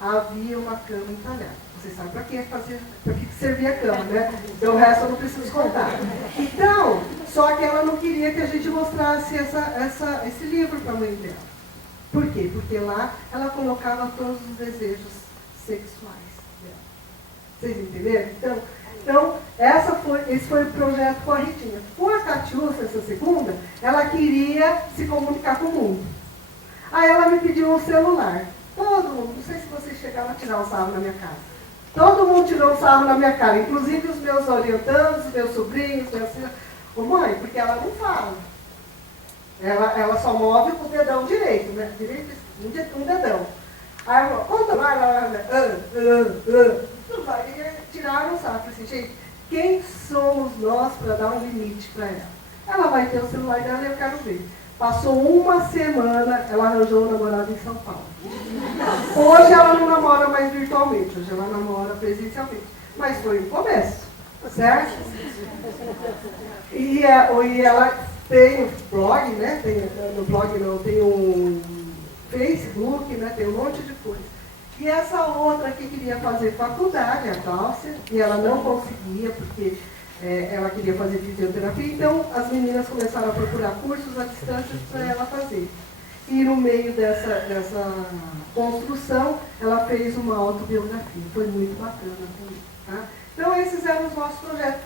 havia uma cama entalhada. Vocês sabem para que servia a cama, né? Então o resto eu não preciso contar. Então, só que ela não queria que a gente mostrasse esse livro para a mãe dela. Por quê? Porque lá ela colocava todos os desejos sexuais dela. Vocês entenderam? Então esse foi o projeto com a Ritinha. Com a Catiúcia, essa segunda, ela queria se comunicar com o mundo. Aí ela me pediu um celular. Todo mundo, não sei se vocês chegaram a tirar um sarro na minha cara. Todo mundo tirou um sarro na minha cara, inclusive os meus orientandos, meus sobrinhos, meus filhos. Ô mãe, porque ela não fala. Ela só move o dedão direito, né? Direito, um dedão. Aí eu falo, conta lá, tiraram o sarro. Eu falei assim, gente, quem somos nós para dar um limite para ela? Ela vai ter o celular dela e eu quero ver. Passou uma semana, ela arranjou um namorado em São Paulo. Hoje ela não namora mais virtualmente, hoje ela namora presencialmente. Mas foi um começo, certo? E ela tem um blog, né? No blog não, tem um Facebook, né? Tem um monte de coisa. E essa outra que queria fazer faculdade, a Cláudia, e ela não conseguia, porque ela queria fazer fisioterapia, então as meninas começaram a procurar cursos à distância para ela fazer. E no meio dessa construção, ela fez uma autobiografia. Foi muito bacana também. Tá? Então esses eram os nossos projetos.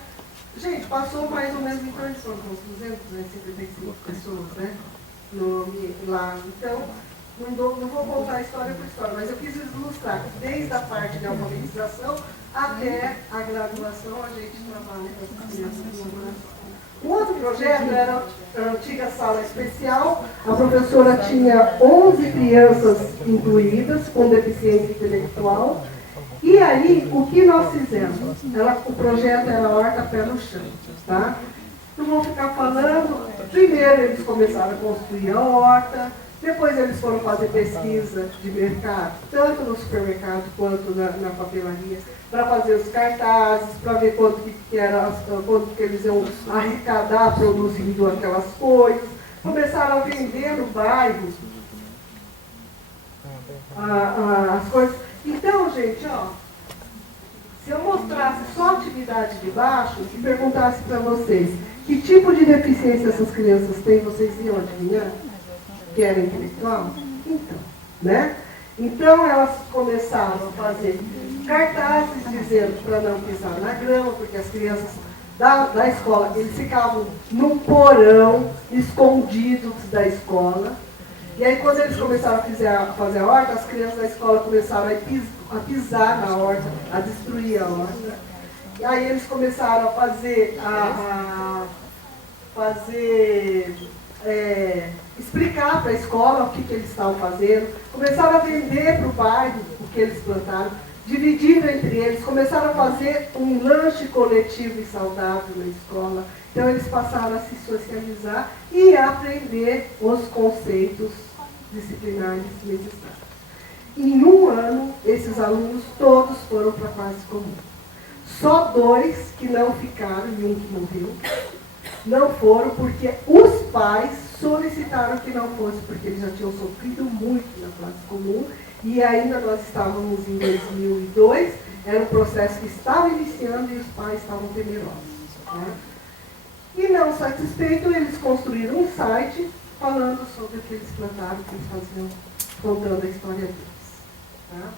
Gente, passou mais ou menos em torno de uns 255 pessoas, né? Lá. Então, não vou contar história por história, mas eu quis ilustrar que desde a parte de alfabetização até a graduação a gente trabalha com as crianças de laboratório. Um outro projeto era a antiga sala especial. A professora tinha 11 crianças incluídas com deficiência intelectual. E aí, o que nós fizemos? O projeto era Horta Pé no Chão. Tá? Não vou ficar falando. Primeiro eles começaram a construir a horta. Depois eles foram fazer pesquisa de mercado, tanto no supermercado quanto na papelaria, para fazer os cartazes, para ver quanto que eles iam arrecadar produzindo aquelas coisas. Começaram a vender no bairro as coisas. Então, gente, se eu mostrasse só a atividade de baixo e perguntasse para vocês que tipo de deficiência essas crianças têm, vocês iam adivinhar? Que era intelectual? Então, né? Então elas começaram a fazer cartazes dizendo para não pisar na grama, porque as crianças da escola, eles ficavam num porão, escondidos da escola. E aí quando eles começaram a fazer a horta, as crianças da escola começaram a pisar na horta, a destruir a horta. E aí eles começaram a fazer explicar para a escola o que eles estavam fazendo, começaram a vender para o bairro o que eles plantaram, dividiram entre eles, começaram a fazer um lanche coletivo e saudável na escola. Então eles passaram a se socializar e a aprender os conceitos disciplinares necessários. Em um ano, esses alunos todos foram para a classe comum. Só 2 que não ficaram e um que morreu. Não foram porque os pais solicitaram que não fosse, porque eles já tinham sofrido muito na classe comum, e ainda nós estávamos em 2002, era um processo que estava iniciando e os pais estavam temerosos. Né? E não satisfeito, eles construíram um site falando sobre o que eles plantaram, o que eles faziam, contando a história deles. Tá?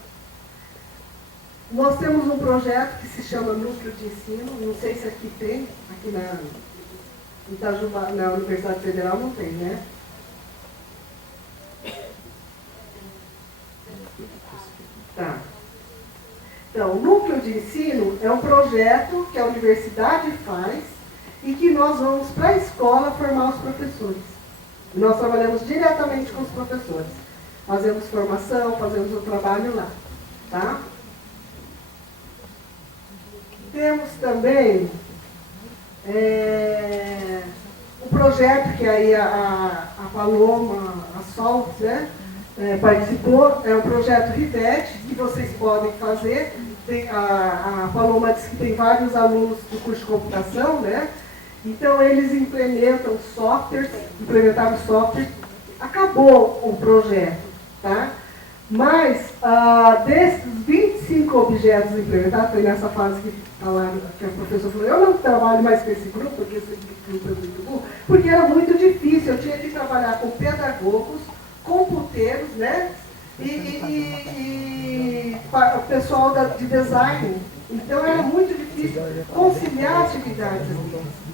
Nós temos um projeto que se chama Núcleo de Ensino, não sei se aqui tem, aqui em Itajubá, na Universidade Federal não tem, né? Tá. Então, o Núcleo de Ensino é um projeto que a universidade faz e que nós vamos para a escola formar os professores. Nós trabalhamos diretamente com os professores. Fazemos formação, fazemos o trabalho lá. Tá? Temos também o projeto que aí a Paloma, a Sol, né, participou, é o projeto Rivete, que vocês podem fazer. A Paloma disse que tem vários alunos do curso de computação, né? Então eles implementaram softwares, acabou o projeto, tá? Mas desses 25 objetos implementados, foi nessa fase que falaram, que a professora falou, eu não trabalho mais com esse grupo, porque esse grupo é muito bom, porque era muito difícil, eu tinha que trabalhar com pedagogos, computeiros, né? E o pessoal de design. Então era muito difícil conciliar atividades,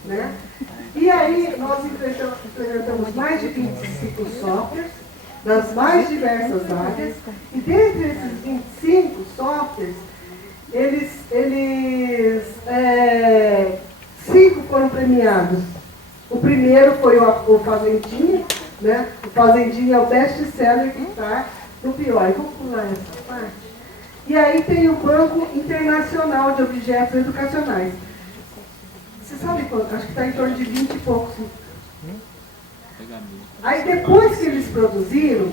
né? E aí nós implementamos mais de 25 softwares das mais diversas áreas, e dentre esses 25 softwares, 5 foram premiados. O primeiro foi o Fazendinha, né? O Fazendinha é o best-seller que está no pior. Vamos pular essa parte. E aí tem o Banco Internacional de Objetos Educacionais. Você sabe quanto? Acho que está em torno de 20 e poucos. Aí depois que eles produziram,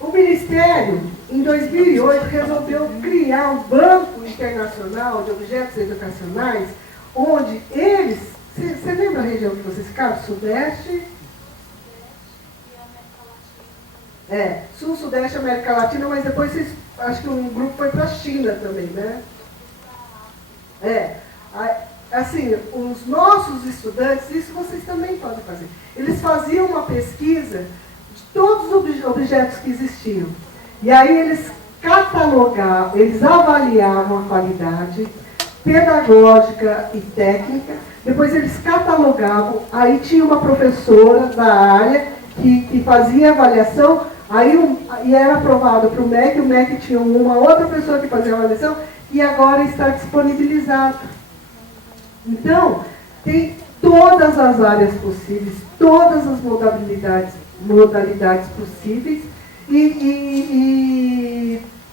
o Ministério, em 2008, resolveu criar um Banco Internacional de Objetos Educacionais, onde eles... Você lembra a região que vocês ficaram? Sudeste? Sul, Sudeste, América Latina, mas depois vocês, acho que um grupo foi para a China também, né? Assim, os nossos estudantes, isso vocês também podem fazer. Eles faziam uma pesquisa de todos os objetos que existiam. E aí eles catalogavam, eles avaliavam a qualidade pedagógica e técnica. Depois eles catalogavam, aí tinha uma professora da área que fazia avaliação, e era aprovado para o MEC tinha uma outra pessoa que fazia a avaliação, e agora está disponibilizado. Então, tem todas as áreas possíveis, todas as modalidades possíveis,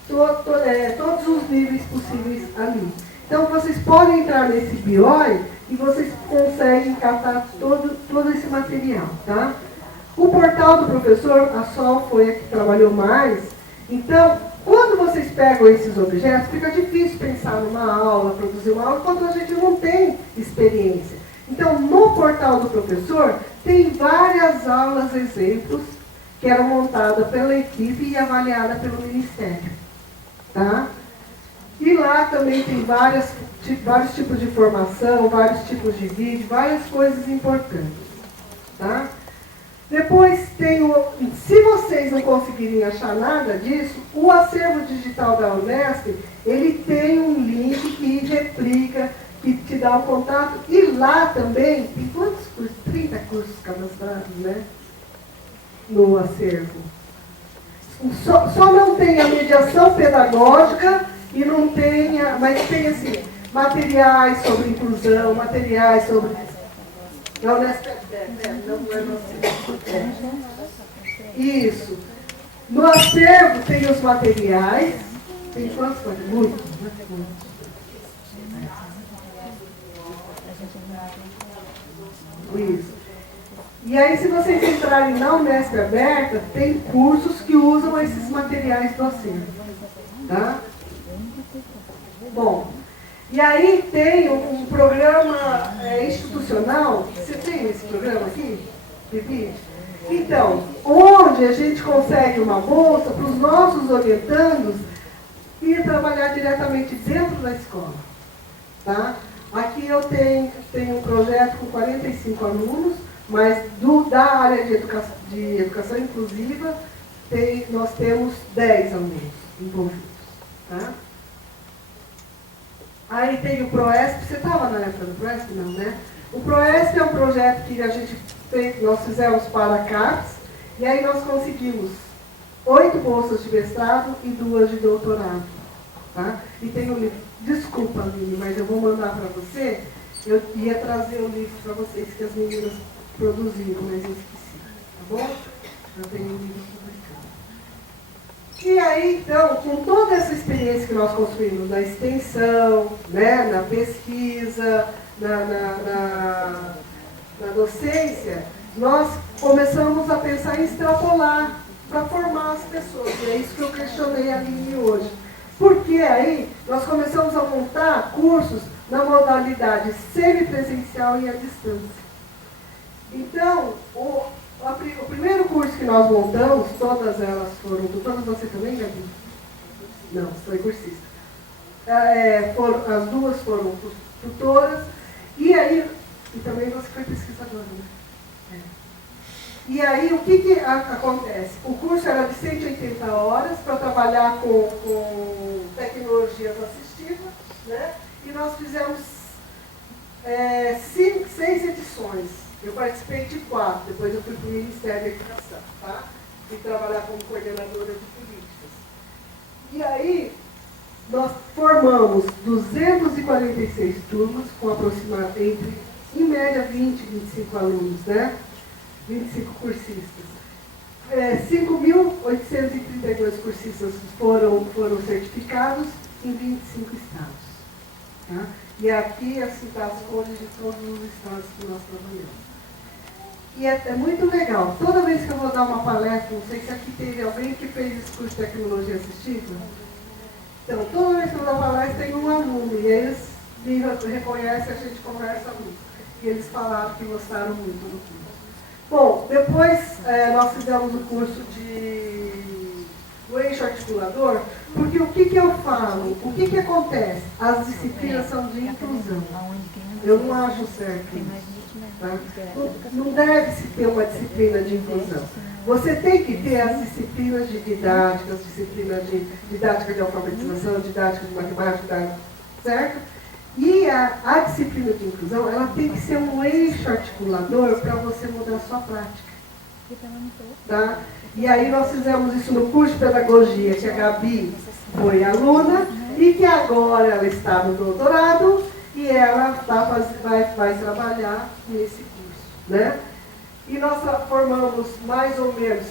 todos os níveis possíveis ali. Então, vocês podem entrar nesse BIOI e vocês conseguem catar todo esse material, tá? O portal do professor, a Sol foi a que trabalhou mais. Então, quando vocês pegam esses objetos, fica difícil pensar numa aula, produzir uma aula, quando a gente não tem experiência. Então, no portal do professor, tem várias aulas, exemplos, que eram montadas pela equipe e avaliadas pelo Ministério. Tá? E lá também tem vários tipos de formação, vários tipos de vídeo, várias coisas importantes. Tá? Depois tem se vocês não conseguirem achar nada disso, o acervo digital da Unesp, ele tem um link que replica, que te dá o contato, e lá também, tem quantos cursos? 30 cursos cadastrados, né? No acervo. Só não tem a mediação pedagógica e não tem, mas tem assim, materiais sobre inclusão, materiais sobre... Não, não é no acervo. Isso. No acervo tem os materiais. Tem quantos materiais? Muitos. Isso. E aí, se vocês entrarem na Unesp Aberta, tem cursos que usam esses materiais do acervo. Tá? Bom, E aí tem um programa institucional, você tem esse programa aqui, Bibi? Então, onde a gente consegue uma bolsa para os nossos orientandos ir trabalhar diretamente dentro da escola. Tá? Aqui eu tenho um projeto com 45 alunos, mas da área de educação inclusiva, nós temos 10 alunos envolvidos. Tá? Aí tem o PROESP, você estava na época do PROESP? Não, né? O PROESP é um projeto que nós fizemos para a CAPES, e aí nós conseguimos 8 bolsas de mestrado e 2 de doutorado. Tá? E tem um livro, desculpa, Aline, mas eu vou mandar para você, eu ia trazer o livro para vocês que as meninas produziram, mas eu esqueci, tá bom? Eu tenho um livro publicado. E aí, então, com toda essa experiência que nós construímos na extensão, né, na pesquisa, na docência, nós começamos a pensar em extrapolar para formar as pessoas. E é isso que eu questionei a Aline hoje. Porque aí nós começamos a montar cursos na modalidade semipresencial e à distância. Então, o primeiro curso que nós montamos, todas elas foram, todas você também, Gabi? Não, você foi cursista. As duas foram tutoras, e aí, e também você foi pesquisadora, né? E aí, o que acontece? O curso era de 180 horas para trabalhar com tecnologias assistivas, né? E nós fizemos 6 edições. Eu participei de 4, depois eu fui para o Ministério da Educação, tá? Fui trabalhar como coordenadora de políticas. E aí, nós formamos 246 turmas, com aproximadamente, em média, 20, 25 alunos, né? 25 cursistas. 5.832 cursistas foram certificados em 25 estados. Tá? E aqui, assim, está as cores de todos os estados que nós trabalhamos. E é muito legal. Toda vez que eu vou dar uma palestra, não sei se aqui teve alguém que fez esse curso de tecnologia assistiva. Então, toda vez que eu dou uma palestra, tem um aluno, e eles me reconhecem, a gente conversa muito. E eles falaram que gostaram muito do curso. Bom, depois nós fizemos o curso do eixo articulador, porque o que eu falo? O que acontece? As disciplinas são de inclusão. Eu não acho certo isso. Tá? Não deve-se ter uma disciplina de inclusão. Você tem que ter as disciplinas de didática, as disciplinas de didática de alfabetização, didática de matemática, certo? E a disciplina de inclusão, ela tem que ser um eixo articulador para você mudar a sua prática. Tá? E aí nós fizemos isso no curso de pedagogia, que a Gabi foi aluna, e que agora ela está no doutorado, e ela vai trabalhar nesse curso. Né? E nós formamos mais ou menos,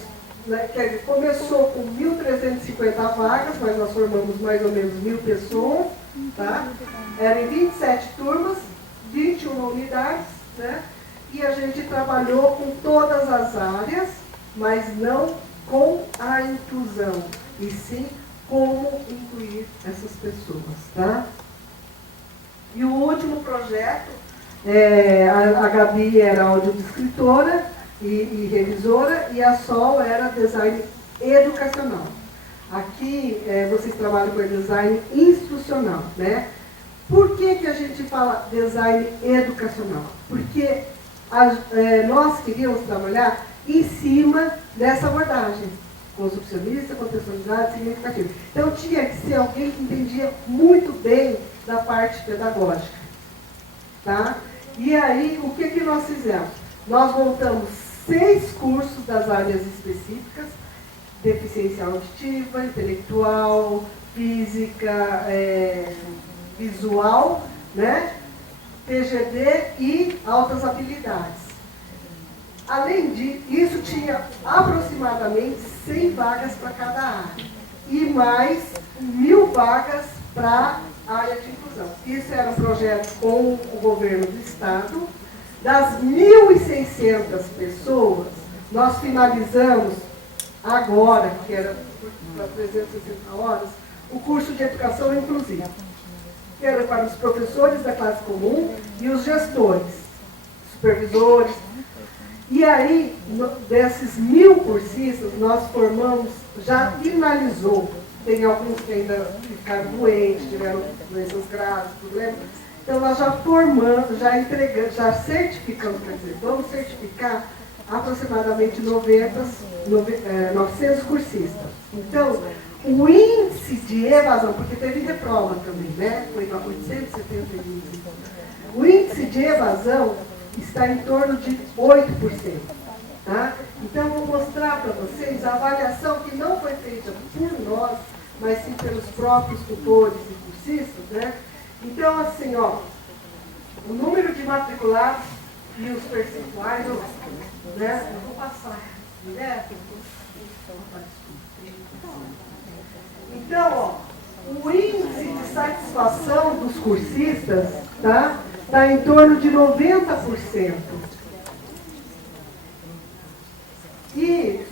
né, quer dizer, começou com 1.350 vagas, mas nós formamos mais ou menos 1.000 pessoas. Tá? Eram 27 turmas, 21 unidades, né? E a gente trabalhou com todas as áreas, mas não com a inclusão, e sim como incluir essas pessoas. Tá? E o último projeto, a Gabi era audiodescritora e revisora, e a Sol era design educacional. Aqui vocês trabalham com design institucional, né? Por que a gente fala design educacional? Porque nós queríamos trabalhar em cima dessa abordagem, construcionista, contextualizada, significativa. Então tinha que ser alguém que entendia muito bem da parte pedagógica. Tá? E aí, o que nós fizemos? Nós montamos 6 cursos das áreas específicas, deficiência auditiva, intelectual, física, visual, né? TGD e altas habilidades. Além disso, tinha aproximadamente 100 vagas para cada área e mais 1.000 vagas para a área de inclusão. Isso era um projeto com o governo do estado. Das 1.600 pessoas, nós finalizamos agora, que era para 360 horas, o curso de educação inclusiva. que era para os professores da classe comum e os gestores, supervisores. E aí, desses 1000 cursistas, nós formamos, já finalizou. Tem alguns que ainda ficaram doentes, tiveram doenças graves, problemas. Então, nós já formamos, já entregamos, já certificamos, quer dizer, vamos certificar aproximadamente 900 cursistas. Então, o índice de evasão, porque teve reprova também, né? Foi 871. O índice de evasão está em torno de 8%. Tá? Então, eu vou mostrar para vocês a avaliação que não foi feita por nós, mas sim pelos próprios tutores e cursistas, né? Então, assim, ó, o número de matriculados e os percentuais, né? Eu vou passar direto. Então, ó, o índice de satisfação dos cursistas, tá? Está em torno de 90%. E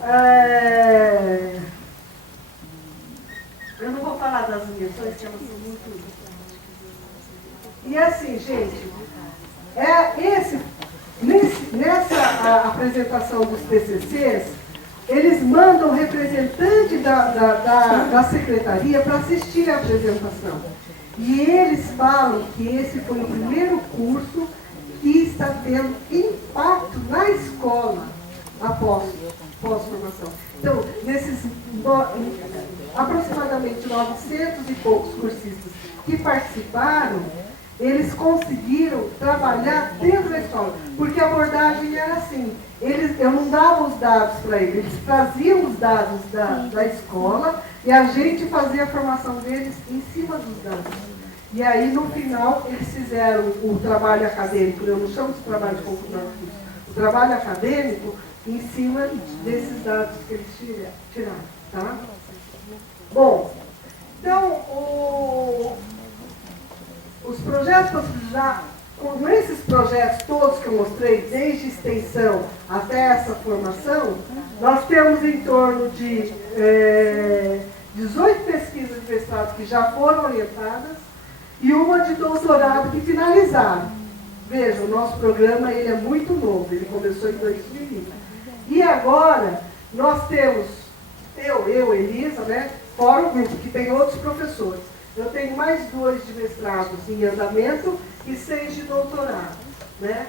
eu não vou falar das lições, que elas são muito... E assim, gente, nessa apresentação dos TCCs, eles mandam representante da secretaria para assistir a apresentação. E eles falam que esse foi o primeiro curso que está tendo impacto na escola após formação. Então, nesses aproximadamente 900 e poucos cursistas que participaram, eles conseguiram trabalhar dentro da escola, porque a abordagem era assim, eu não dava os dados para eles, eles traziam os dados da escola e a gente fazia a formação deles em cima dos dados. E aí, no final, eles fizeram o trabalho acadêmico, eu não chamo de trabalho de conclusão, o trabalho acadêmico em cima desses dados que eles tiraram. Tá? Bom, então, os projetos já, com esses projetos todos que eu mostrei, desde extensão até essa formação, nós temos em torno de 18 pesquisas de mestrado que já foram orientadas e uma de doutorado que finalizaram. Veja, o nosso programa ele é muito novo, ele começou em 2020. E agora, nós temos, Elisa, né, fora o grupo, que tem outros professores. Eu tenho mais 2 de mestrados em andamento e 6 de doutorado. Né?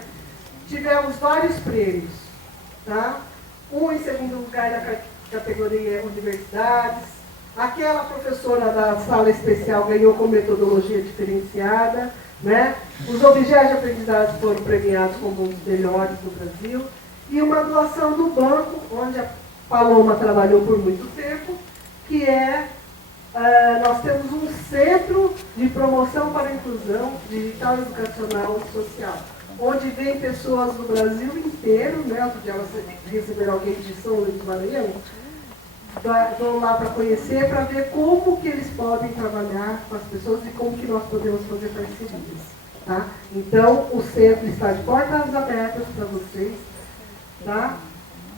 Tivemos vários prêmios. Tá? Um em segundo lugar na categoria universidades. Aquela professora da sala especial ganhou com metodologia diferenciada. Né? Os objetos de aprendizagem foram premiados como os melhores do Brasil. E uma doação do banco, onde a Paloma trabalhou por muito tempo, que é... nós temos um centro de promoção para a inclusão digital, educacional e social, onde vem pessoas do Brasil inteiro, né? Outro dia elas receberam alguém de São Luís do Maranhão, vão lá para conhecer, para ver como que eles podem trabalhar com as pessoas e como que nós podemos fazer parcerias. Tá? Então, o centro está de portas abertas para vocês. Tá?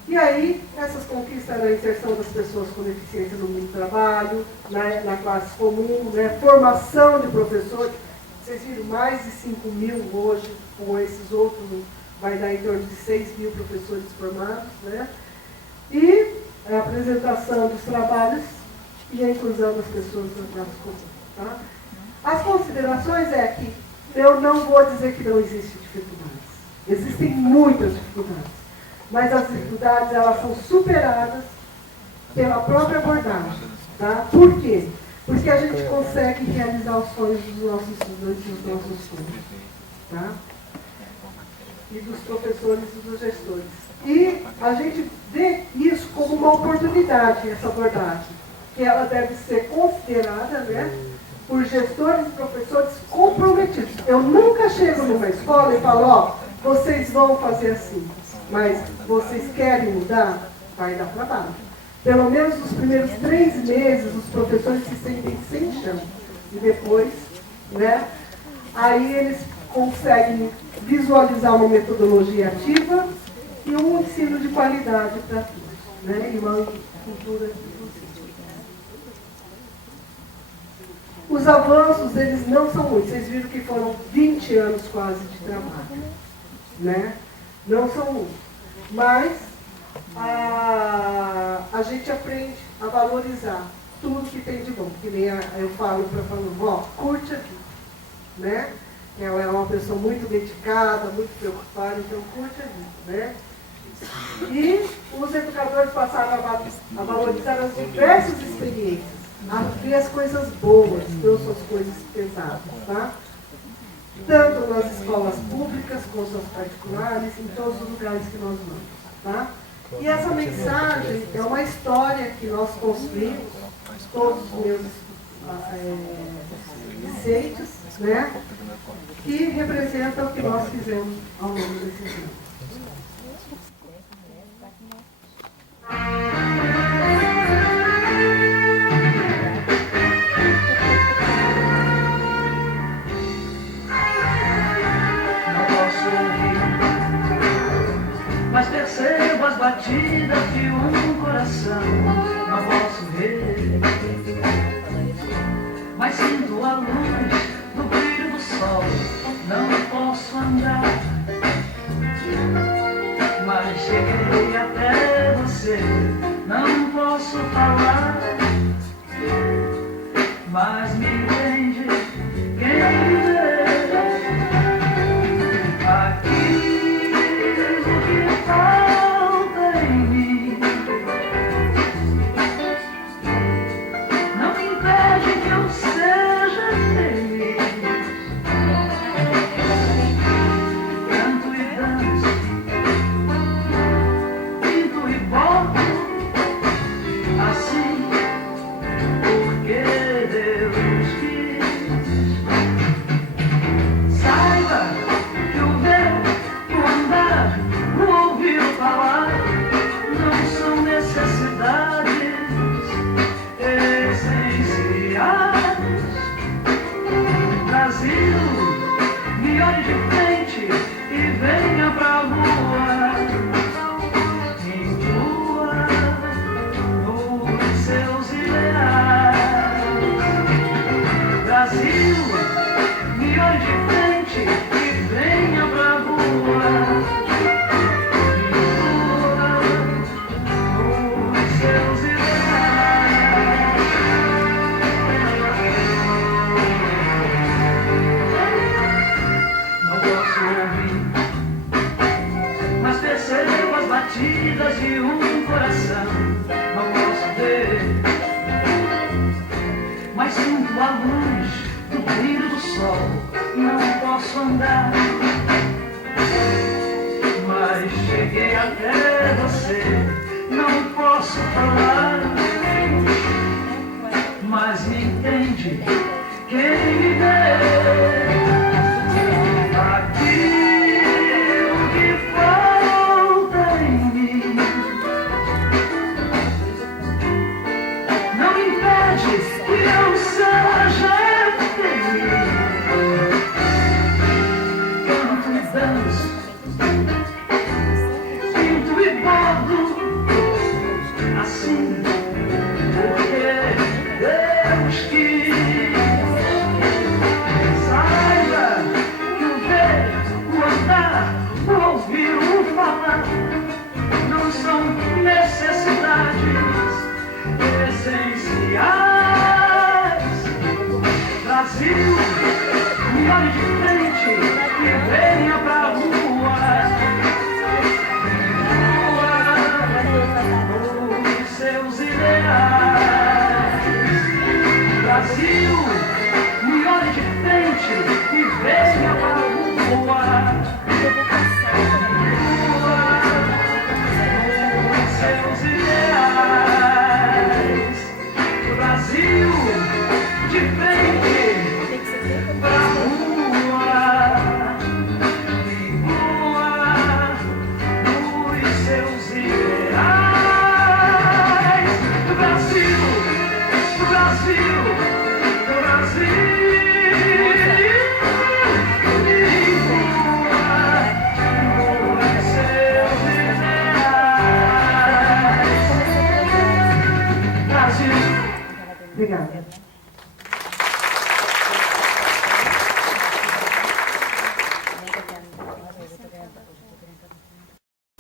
E aí, essas conquistas da inserção das pessoas com deficiência no mundo do trabalho, na classe comum, né? Formação de professores, vocês viram, mais de 5.000 hoje, com esses outros, vai dar em torno de 6.000 professores formados, né? E a apresentação dos trabalhos e a inclusão das pessoas na classe comum. Tá? As considerações é que eu não vou dizer que não existem dificuldades. Existem muitas dificuldades. Mas as dificuldades, elas são superadas pela própria abordagem. Tá? Por quê? Porque a gente consegue realizar os sonhos dos nossos estudantes e dos nossos filhos. Tá? E dos professores e dos gestores. E a gente vê isso como uma oportunidade, essa abordagem. Que ela deve ser considerada, né, por gestores e professores comprometidos. Eu nunca chego numa escola e falo, ó, vocês vão fazer assim. Mas vocês querem mudar? Vai dar trabalho. Pelo menos nos primeiros 3 meses, os professores se sentem sem chão. E depois, né, aí eles conseguem visualizar uma metodologia ativa e um ensino de qualidade para todos. Né, e uma cultura inclusiva. Os avanços, eles não são muitos. Vocês viram que foram 20 anos quase de trabalho, né? Não são muitos. Mas a gente aprende a valorizar tudo que tem de bom. Que nem eu falo para o ó, curte a vida, né? Ela é uma pessoa muito dedicada, muito preocupada, então curte a vida, né? E os educadores passaram a valorizar as diversas experiências, a ver as coisas boas, não só as coisas pesadas, tá? Tanto nas escolas públicas, quanto nas particulares, em todos os lugares que nós vamos, tá? E essa mensagem é uma história que nós construímos, todos os meus discentes, né? Que representa o que nós fizemos ao longo desses anos. Mas percebo as batidas de um coração. Não posso ver, mas sinto a luz do brilho do sol. Não posso andar, mas cheguei até você. Não posso falar, mas me entende quem me vê. Falta em mim, não impede que eu seja feliz. Canto e danço, pinto e bordo, assim porque Deus quis. Saiba que o ver, o andar, o ouvir falar não são necessidades essenciais. Brasil, me olhe de frente e venha pra rua. Inclua nos seus ideais. Brasil, me olhe de frente e venha pra rua. Batidas de um coração, não posso ver, mas sinto a luz do brilho do sol. Não posso andar, mas cheguei até você. Não posso falar, mas me entende quem me vê. Assim, porque Deus quis.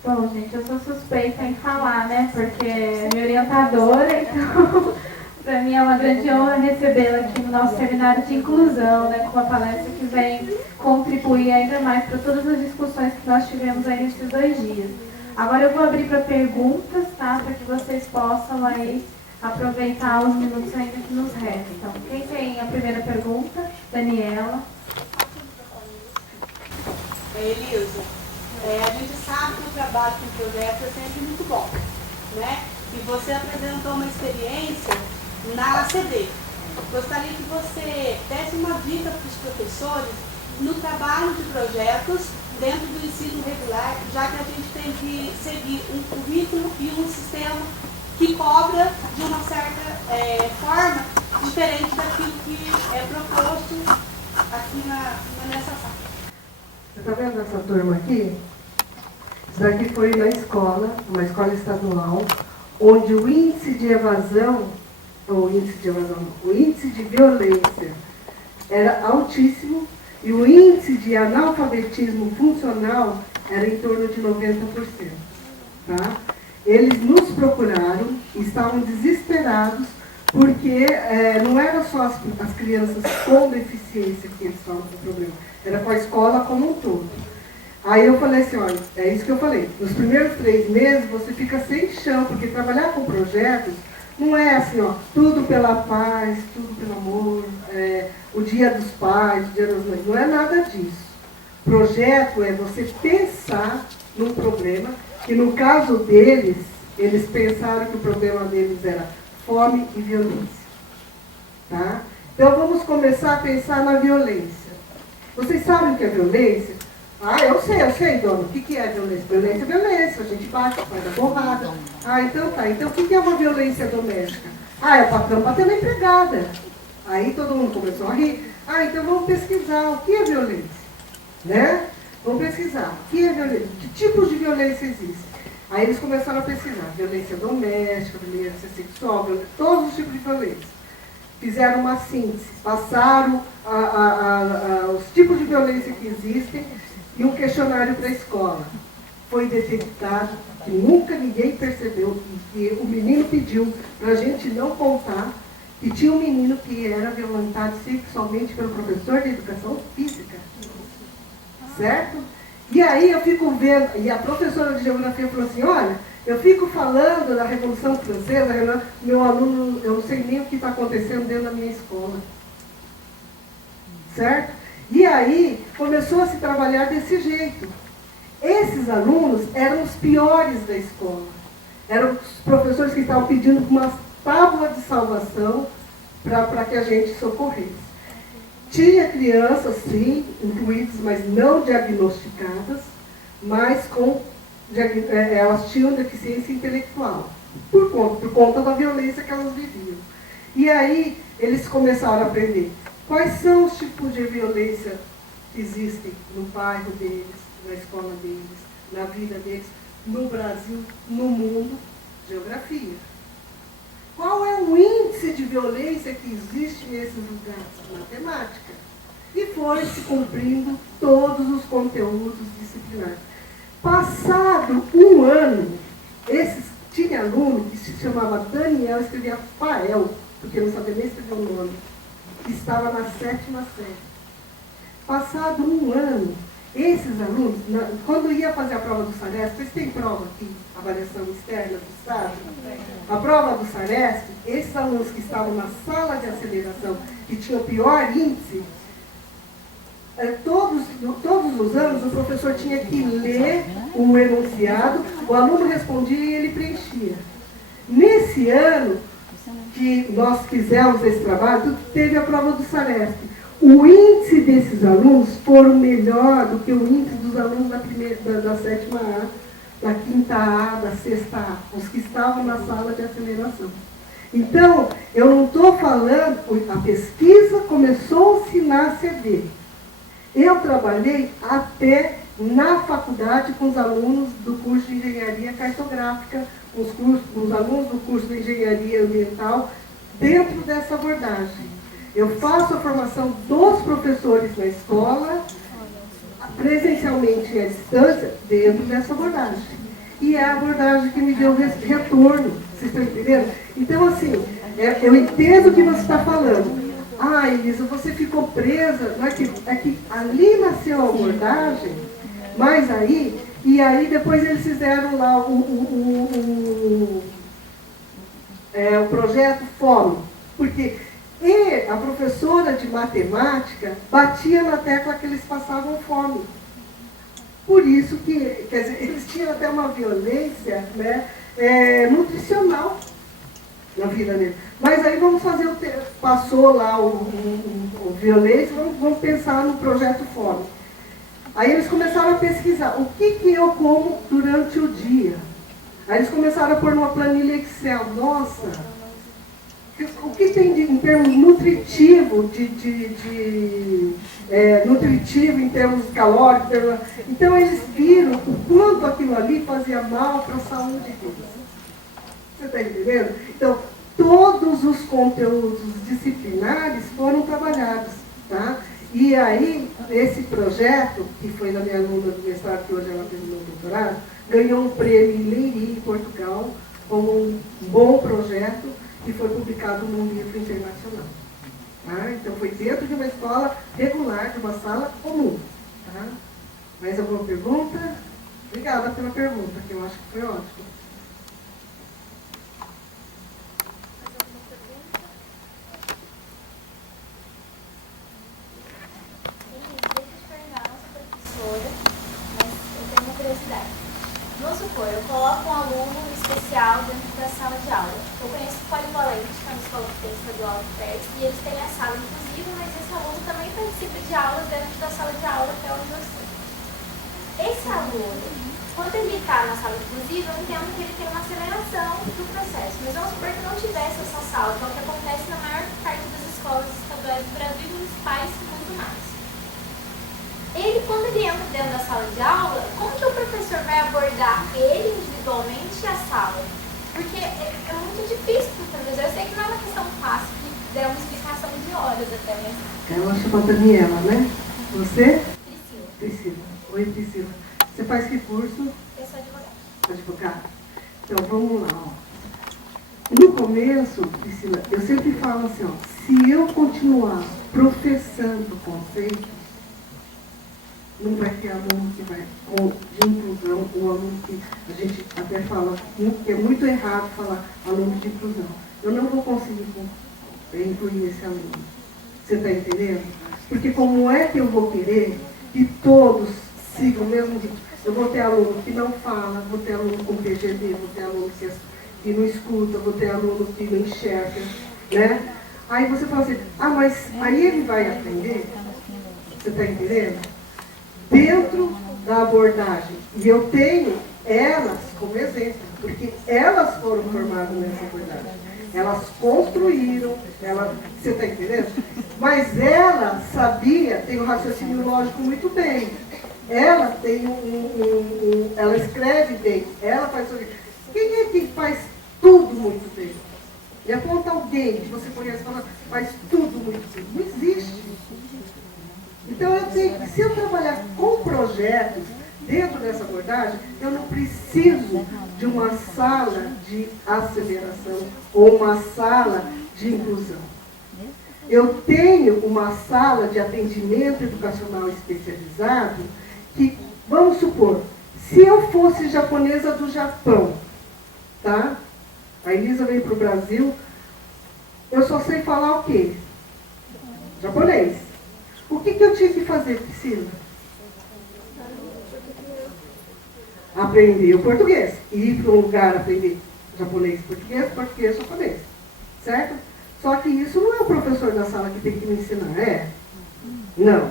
Bom, gente, eu sou suspeita em falar, né? Porque é minha orientadora, então para mim é uma grande honra recebê-la aqui no nosso seminário de inclusão, né? Com uma palestra que vem contribuir ainda mais para todas as discussões que nós tivemos aí nesses 2 dias. Agora eu vou abrir para perguntas, tá? Para que vocês possam aí aproveitar os minutos ainda que nos restam. Quem tem a primeira pergunta? Daniela. Elisa, a gente sabe que o trabalho com projetos é sempre muito bom, né? E você apresentou uma experiência na ACD. Gostaria que você desse uma dica para os professores no trabalho de projetos dentro do ensino regular, já que a gente tem que seguir um currículo e um sistema que cobra de uma certa forma diferente daquilo que é proposto aqui nessa sala. Você está vendo essa turma aqui? Isso daqui foi na escola, uma escola estadual, onde o índice de evasão, o índice de violência era altíssimo e o índice de analfabetismo funcional era em torno de 90%. Tá? Eles nos procuraram, estavam desesperados, porque não era só as crianças com deficiência que eles estavam com problema, era com a escola como um todo. Aí eu falei assim, olha, é isso que eu falei, nos primeiros 3 meses você fica sem chão, porque trabalhar com projetos não é assim, ó, tudo pela paz, tudo pelo amor, o dia dos pais, o dia das mães, não é nada disso. Projeto é você pensar num problema, que no caso deles, eles pensaram que o problema deles era fome e violência. Tá? Então vamos começar a pensar na violência. Vocês sabem o que é violência? Ah, eu sei, dona. O que é violência? Violência é violência. A gente bate, faz a porrada. Ah, então tá. Então o que é uma violência doméstica? Ah, é o patrão batendo a empregada. Aí todo mundo começou a rir. Ah, então vamos pesquisar o que é violência. Né? Vamos pesquisar. O que é violência? Que tipos de violência existem? Aí eles começaram a pesquisar. Violência doméstica, violência sexual, todos os tipos de violência. Fizeram uma síntese. Passaram os tipos de violência que existem e um questionário para a escola. Foi detectado que nunca ninguém percebeu, que o menino pediu para a gente não contar, que tinha um menino que era violentado sexualmente pelo professor de educação física. Certo? E aí eu fico vendo, e a professora de geografia falou assim, olha, eu fico falando da Revolução Francesa, meu aluno, eu não sei nem o que está acontecendo dentro da minha escola. Certo? E aí começou a se trabalhar desse jeito. Esses alunos eram os piores da escola. Eram os professores que estavam pedindo uma tábua de salvação para que a gente socorresse. Tinha crianças, sim, incluídas, mas não diagnosticadas, mas elas tinham deficiência intelectual, por conta da violência que elas viviam. E aí eles começaram a aprender quais são os tipos de violência que existem no bairro deles, na escola deles, na vida deles, no Brasil, no mundo, geografia. Qual é o índice de violência que existe nesses lugares? Matemática. E foi se cumprindo todos os conteúdos disciplinares. Passado um ano, tinha aluno que se chamava Daniel, escrevia Fael, porque não sabia nem escrever o nome, que estava na 7ª série. Passado um ano, esses alunos, quando ia fazer a prova do SARESP, vocês têm prova aqui, avaliação externa do Estado? A prova do SARESP, esses alunos que estavam na sala de aceleração, que tinham o pior índice, todos os anos o professor tinha que ler o enunciado, o aluno respondia e ele preenchia. Nesse ano que nós fizemos esse trabalho, teve a prova do SARESP. O índice desses alunos foram melhor do que o índice dos alunos da 7ª A, da 5ª A, da 6ª A, os que estavam na sala de aceleração. Então, eu não estou falando, a pesquisa começou-se na ACD. Eu trabalhei até na faculdade com os alunos do curso de Engenharia Cartográfica, os alunos do curso de Engenharia Ambiental, dentro dessa abordagem. Eu faço a formação dos professores na escola, presencialmente e à distância, dentro dessa abordagem. e é a abordagem que me deu retorno. Vocês estão entendendo? Então, assim, eu entendo o que você está falando. Ah, Elisa, você ficou presa. Não é que ali nasceu a abordagem, mas aí, e aí depois eles fizeram lá o projeto Fórum. Porque a professora de matemática batia na tecla que eles passavam fome. Por isso que, quer dizer, eles tinham até uma violência, né, nutricional na vida deles. Mas aí vamos fazer passou lá o violência, vamos pensar no projeto Fome. Aí eles começaram a pesquisar o que eu como durante o dia. Aí eles começaram a pôr numa planilha Excel. Nossa, o que tem em termos nutritivo, nutritivo em termos calóricos. Então eles viram o quanto aquilo ali fazia mal para a saúde deles. Você está entendendo? Então, todos os conteúdos disciplinares foram trabalhados. Tá? E aí, esse projeto, que foi da minha aluna do mestrado, que hoje ela terminou o doutorado, ganhou um prêmio em Leiria, em Portugal, como um bom projeto, que foi publicado num livro internacional. Tá? Então, foi dentro de uma escola regular, de uma sala comum. Tá? Mais alguma pergunta? Obrigada pela pergunta, que eu acho que foi ótimo. Vamos supor, eu coloco um aluno especial dentro da sala de aula. Eu conheço o Polivalente, que é uma escola que tem estadual de perto, e eles têm a sala inclusiva, mas esse aluno também participa de aulas dentro da sala de aula, que é onde eu estou. Esse aluno, quando ele está na sala inclusiva, eu entendo que ele tem uma aceleração do processo. Mas vamos supor que não tivesse essa sala, que é o que acontece na maior parte das escolas estaduais do Brasil e municipais e muito mais. Ele, quando ele entra dentro da sala de aula, como que o professor vai abordar ele individualmente e a sala? Porque é muito difícil para o professor. Eu sei que não é uma questão fácil, que der uma explicação de horas até mesmo. Ela chama Daniela, né? Você? Priscila. Priscila. Oi, Priscila. Você faz que curso? Eu sou advogada. Advogado? Então, vamos lá. Ó. No começo, Priscila, eu sempre falo assim, ó, se eu continuar professando conceito, não vai ter aluno que vai, de inclusão, um aluno que a gente até fala, que é muito errado falar aluno de inclusão. Eu não vou conseguir incluir esse aluno. Você está entendendo? Porque como é que eu vou querer que todos sigam o mesmo ritmo? Eu vou ter aluno que não fala, vou ter aluno com PGD, vou ter aluno que não escuta, vou ter aluno que não enxerga, né? Aí você fala assim, mas aí ele vai aprender? Você está entendendo? Dentro da abordagem. E eu tenho elas como exemplo, porque elas foram formadas nessa abordagem. Elas construíram, você está entendendo? Mas ela sabia, tem um raciocínio lógico muito bem. Ela tem ela escreve bem, ela faz tudo. Quem é que faz tudo muito bem? E aponta alguém que você conhece e fala, faz tudo muito bem. Não existe. Então, eu tenho que, se eu trabalhar com projetos dentro dessa abordagem, eu não preciso de uma sala de aceleração ou uma sala de inclusão. Eu tenho uma sala de atendimento educacional especializado que, vamos supor, se eu fosse japonesa do Japão, tá? A Elisa veio para o Brasil, eu só sei falar o quê? Japonês. O que eu tinha que fazer, Priscila? Aprender o português. Ir para um lugar aprender japonês, português, japonês. Certo? Só que isso não é o professor da sala que tem que me ensinar, é? Não.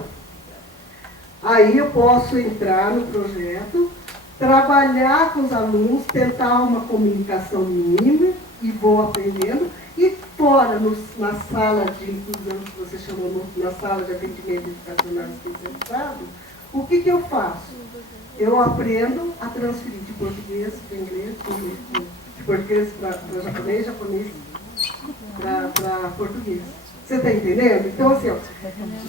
Aí eu posso entrar no projeto, trabalhar com os alunos, tentar uma comunicação mínima e vou aprendendo. E fora, na sala de inclusão, que você chamou, na sala de atendimento educacional especializado, o que eu faço? Eu aprendo a transferir de português para inglês, de português para japonês, japonês para português. Você está entendendo? Então, assim, ó,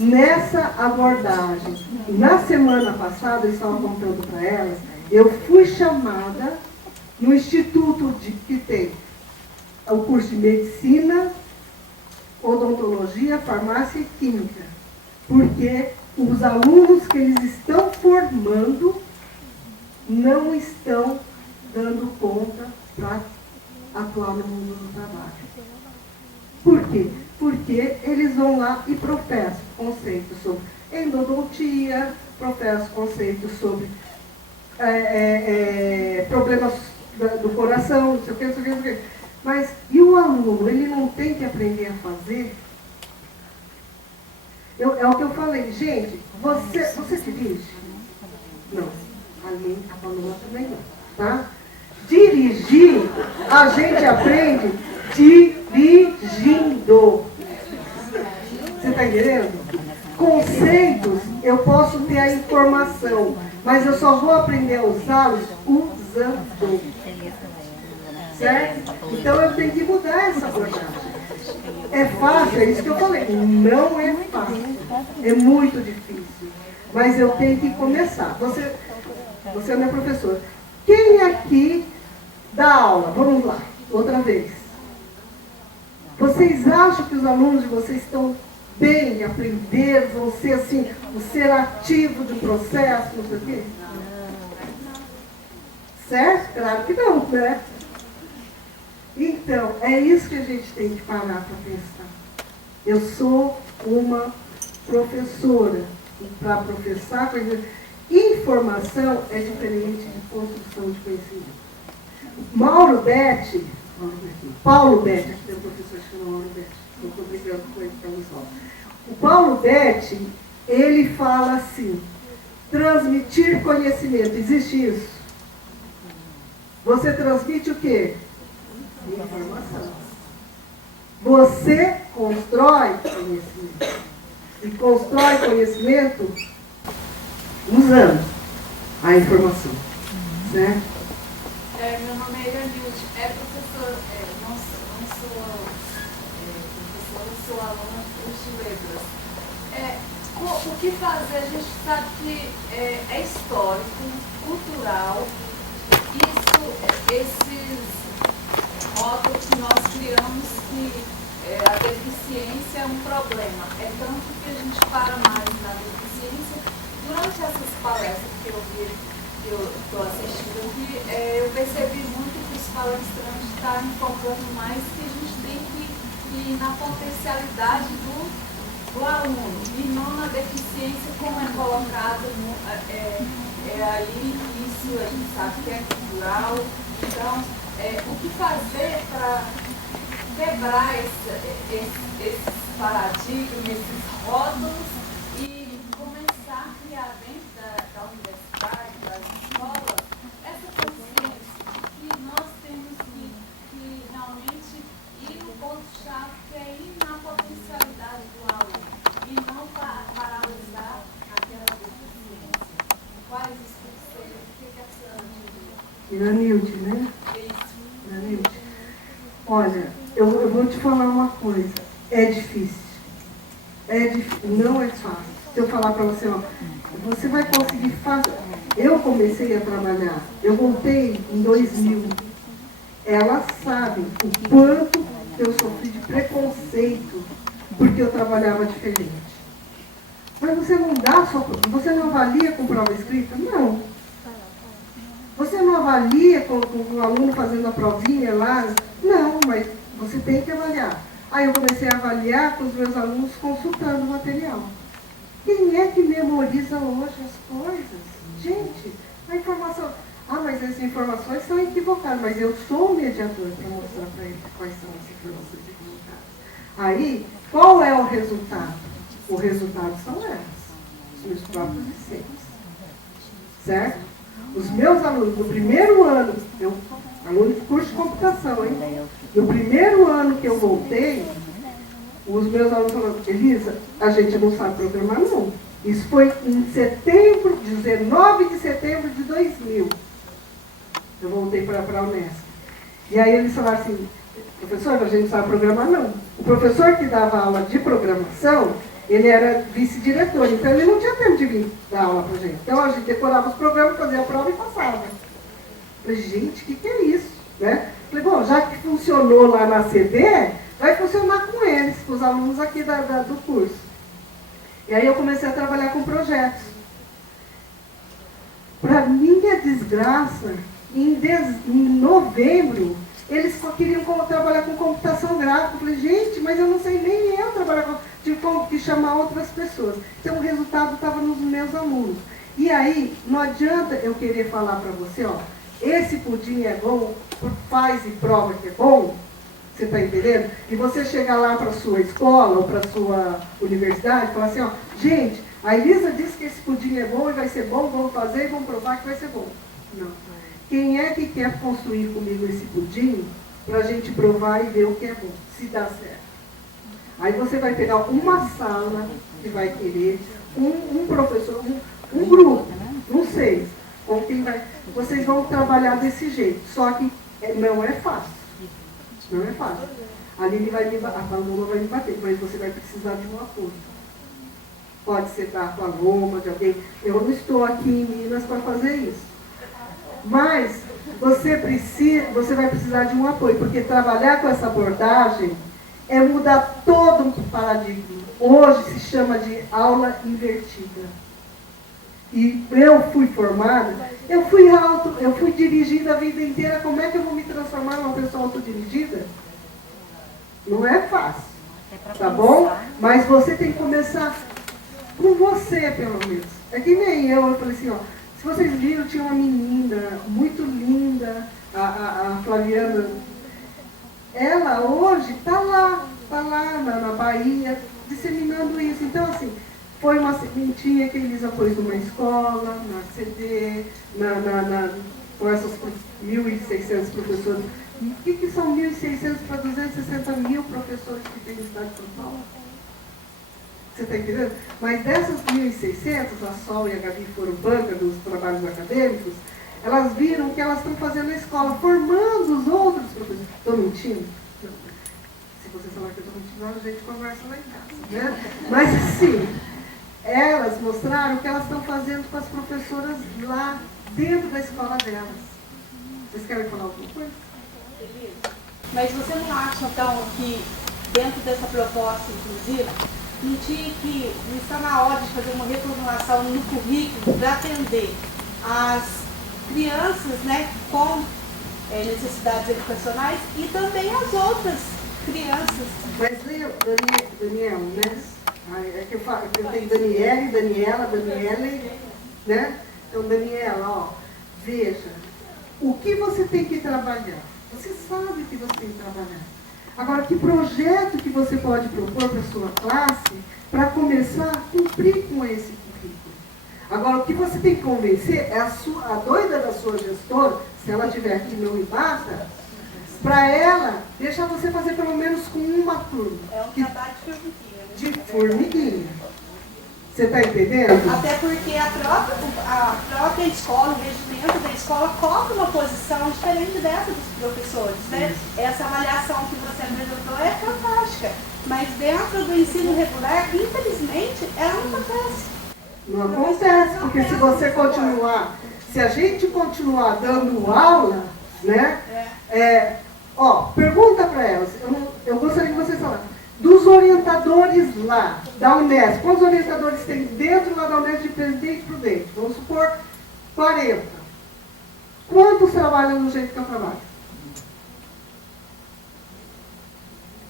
nessa abordagem, na semana passada, eu estava contando para elas, eu fui chamada no instituto que tem o curso de medicina, odontologia, farmácia e química. Porque os alunos que eles estão formando não estão dando conta para atuar no mundo do trabalho. Por quê? Porque eles vão lá e professam conceitos sobre endodontia, professam conceitos sobre problemas do coração, não sei o que, não sei o que, não sei o que. Mas, e o aluno, ele não tem que aprender a fazer? É o que eu falei, gente, você dirige? Não, a Paloma também não, tá? Dirigir, a gente aprende dirigindo. Você está entendendo? Conceitos, eu posso ter a informação, mas eu só vou aprender a usá-los usando. Certo? Então eu tenho que mudar essa abordagem. É fácil, é isso que eu falei. Não é fácil. É muito difícil. Mas eu tenho que começar. Você é meu professor. Quem aqui dá aula? Vamos lá, outra vez. Vocês acham que os alunos de vocês estão bem em aprender, vão ser assim, o ser ativo do processo, não sei o quê? Certo? Claro que não, né? Então, é isso que a gente tem que parar para pensar. Eu sou uma professora. E para professar, informação é diferente de construção de conhecimento. Paulo Betti, aqui tem um professor que chama Mauro Betti, eu estou brigando com ele para nos falar. O Paulo Betti, ele fala assim, transmitir conhecimento, existe isso? Você transmite o quê? Informação. Você constrói conhecimento. E constrói conhecimento usando a informação. Certo? Meu nome é Iranilde, professor, não sou professora, sou aluna do curso de letras. O que fazer? A gente sabe que é histórico, cultural, esses rótulos que nós criamos que a deficiência é um problema. É tanto que a gente para mais na deficiência. Durante essas palestras que eu estou assistindo aqui, eu percebi muito que os palestrantes estavam focando mais que a gente tem que ir na potencialidade do aluno e não na deficiência como é colocado aí, isso a gente sabe que é cultural. Então, o que fazer para quebrar esses paradigmas, esses rótulos e começar a criar dentro da universidade, das escolas, essa consciência que nós temos que realmente ir no ponto-chave, que é ir na potencialidade do aluno e não paralisar aquela deficiência. Quais os conselhos? O que a senhora diria? Iranilde, né? Iranilde. Olha, eu vou te falar uma coisa. É difícil. Não é fácil. Se eu falar para você, ó, você vai conseguir fácil. Eu comecei a trabalhar, eu voltei em 2000. Elas sabem o quanto eu sofri de preconceito porque eu trabalhava diferente. Mas você não dá só, você não avalia com prova escrita? Não. Você não avalia com o aluno fazendo a provinha lá? Não, mas você tem que avaliar. Aí eu comecei a avaliar com os meus alunos consultando o material. Quem é que memoriza hoje as coisas? Gente, a informação... mas as informações são equivocadas, mas eu sou o mediador para mostrar para ele quais são as informações equivocadas. Aí, qual é o resultado? O resultado são elas, os meus próprios discípulos. Certo? Os meus alunos, no primeiro ano, aluno de curso de computação, hein? No primeiro ano que eu voltei, os meus alunos falaram, Elisa, a gente não sabe programar, não. Isso foi em 19 de setembro de 2000. Eu voltei para a Unesp. E aí eles falaram assim, professor, a gente não sabe programar, não. O professor que dava aula de programação, ele era vice-diretor, então ele não tinha tempo de vir dar aula para a gente. Então a gente decorava os programas, fazia a prova e passava. Eu falei, gente, o que é isso? né? Falei, bom, já que funcionou lá na CD, vai funcionar com eles, com os alunos aqui do curso. E aí eu comecei a trabalhar com projetos. Para minha desgraça, em novembro, eles só queriam trabalhar com computação gráfica. Eu falei, gente, mas eu não sei nem eu trabalhar com... Tive que chamar outras pessoas. Então o resultado estava nos meus alunos. E aí, não adianta eu querer falar para você, ó, esse pudim é bom, faz e prova que é bom, você está entendendo? E você chegar lá para a sua escola ou para a sua universidade e falar assim, ó, gente, a Elisa disse que esse pudim é bom e vai ser bom, vamos fazer e vamos provar que vai ser bom. Não. Quem é que quer construir comigo esse pudim para a gente provar e ver o que é bom, se dá certo? Aí você vai pegar uma sala que vai querer, um professor, um grupo, não sei, com quem vai, vocês vão trabalhar desse jeito, só que não é fácil. Não é fácil. A Aline vai me bater, a Paloma vai me bater, mas você vai precisar de um apoio. Pode ser da Paloma, de alguém. Eu não estou aqui em Minas para fazer isso. Mas você vai precisar de um apoio, porque trabalhar com essa abordagem é mudar todo um paradigma. Hoje se chama de aula invertida. E eu fui formada, eu fui dirigida a vida inteira. Como é que eu vou me transformar numa pessoa autodirigida? Não é fácil, tá bom? Mas você tem que começar com você, pelo menos. É que nem eu falei assim, ó, se vocês viram, tinha uma menina muito linda, a Flaviana. Ela hoje está lá na Bahia, disseminando isso. Então, assim, foi uma sementinha que a Elisa pôs numa escola, na CD, com essas 1.600 professores. E o que são 1.600 para 260 mil professores que tem no estado de São Paulo? Você está entendendo? Mas dessas 1.600, a Sol e a Gabi foram banca dos trabalhos acadêmicos, elas viram que elas estão fazendo na escola, formando os outros professores. Estou mentindo? Não. Se você falar que eu estou mentindo, a gente conversa lá em casa, né? Mas assim, elas mostraram o que elas estão fazendo com as professoras lá dentro da escola delas. Vocês querem falar alguma coisa? Mas você não acha, então, que dentro dessa proposta inclusiva, não está na hora de fazer uma reformulação no currículo para atender as crianças, né, com necessidades educacionais e também as outras crianças? Mas Daniel, né? É que eu tenho Daniela, né? Então, Daniela, ó, veja, o que você tem que trabalhar? Você sabe o que você tem que trabalhar. Agora, que projeto que você pode propor para a sua classe para começar a cumprir com esse currículo? Agora, o que você tem que convencer é a doida da sua gestora, se ela estiver aqui não me basta, para ela deixar você fazer pelo menos com uma turma. É um trabalho de formiguinha. Né? De formiguinha. Você está entendendo? Até porque a própria escola, o regimento da escola, coloca uma posição diferente dessa dos professores, né? Essa avaliação que você apresentou é fantástica, mas dentro do ensino regular, infelizmente, ela não acontece. Não acontece, porque se você continuar, se a gente continuar dando aula, né? Pergunta para elas, eu gostaria que vocês falassem. Dos orientadores lá, da Unesp, quantos orientadores tem dentro lá da Unesp de Presidente Prudente? Vamos supor 40. Quantos trabalham do jeito que eu trabalho?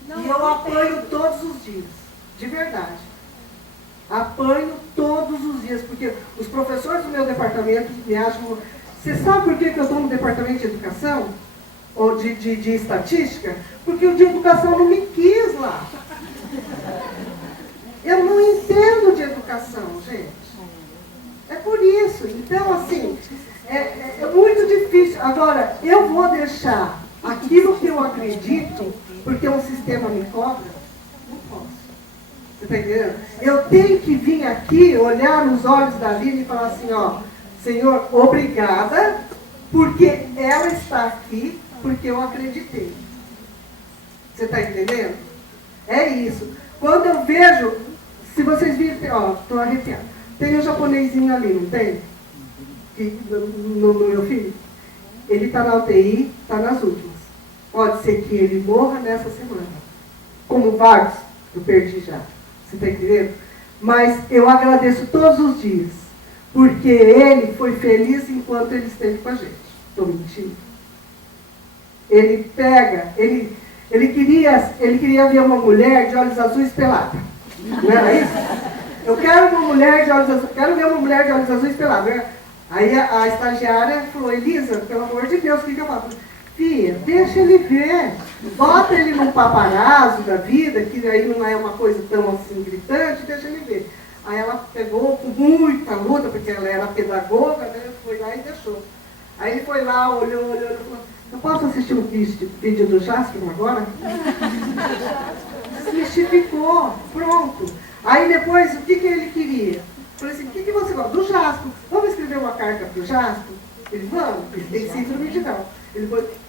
E eu apanho todos os dias, de verdade. Apanho todos os dias, porque os professores do meu departamento me acham... Você sabe por que eu estou no departamento de educação? Ou de estatística? Porque o de educação não me quis lá. Eu não entendo de educação, gente. É por isso. Então, assim, é muito difícil. Agora, eu vou deixar aquilo que eu acredito, porque um sistema me cobra? Não posso. Você está entendendo? Eu tenho que vir aqui, olhar nos olhos da Aline e falar assim, ó, Senhor, obrigada, porque ela está aqui, porque eu acreditei. Você está entendendo? É isso. Quando eu vejo, se vocês virem, ó, estou arrepiada. Tem um japonesinho ali, não tem? No meu filho? Ele está na UTI, está nas últimas. Pode ser que ele morra nessa semana. Como vários eu perdi já. Você está entendendo? Mas eu agradeço todos os dias, porque ele foi feliz enquanto ele esteve com a gente. Estou mentindo? Ele pega, ele queria ver uma mulher de olhos azuis pelada. Não era isso? Eu quero uma mulher de olhos azuis, quero ver uma mulher de olhos azuis pelada. Aí a estagiária falou, Elisa, pelo amor de Deus, o que eu faço? Filha, deixa ele ver. Bota ele num paparazzo da vida, que aí não é uma coisa tão assim gritante, deixa ele ver. Aí ela pegou com muita luta, porque ela era pedagoga, né? Foi lá e deixou. Aí ele foi lá, olhou, falou, eu posso assistir um vídeo do Jasper agora? Desmistificou, pronto. Aí depois, o que ele queria? Falei assim, o que você gosta? Do Jasper. Vamos escrever uma carta para o Jasper? Ele, vamos, ele tem síndrome de Down.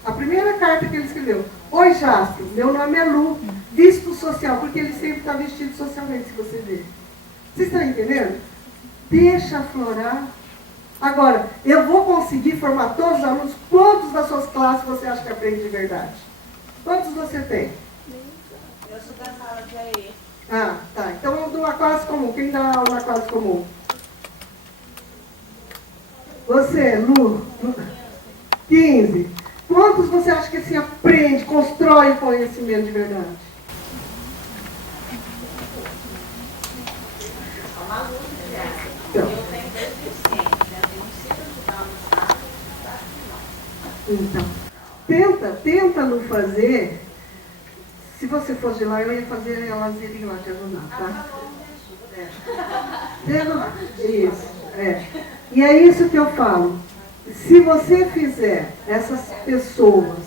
A primeira carta que ele escreveu, oi Jasper, meu nome é Lu, visto social, porque ele sempre está vestido socialmente, se você ver. Vocês estão entendendo? Deixa aflorar. Agora, eu vou conseguir formar todos os alunos. Quantos das suas classes você acha que aprende de verdade? Quantos você tem? Eu sou da sala de AE. Ah, tá. Então vamos dar uma classe comum. Quem dá aula na classe comum? Você, Lu? 15. Quantos você acha que se aprende, constrói o conhecimento de verdade? Então. Eu tenho desde os 100, né? Eu tenho síndrome de Down no estado, Então, tenta não fazer. Se você fosse de lá, eu ia fazer elas irem lá te ajudar, tá? Isso, é. E é isso que eu falo. Se você fizer essas pessoas,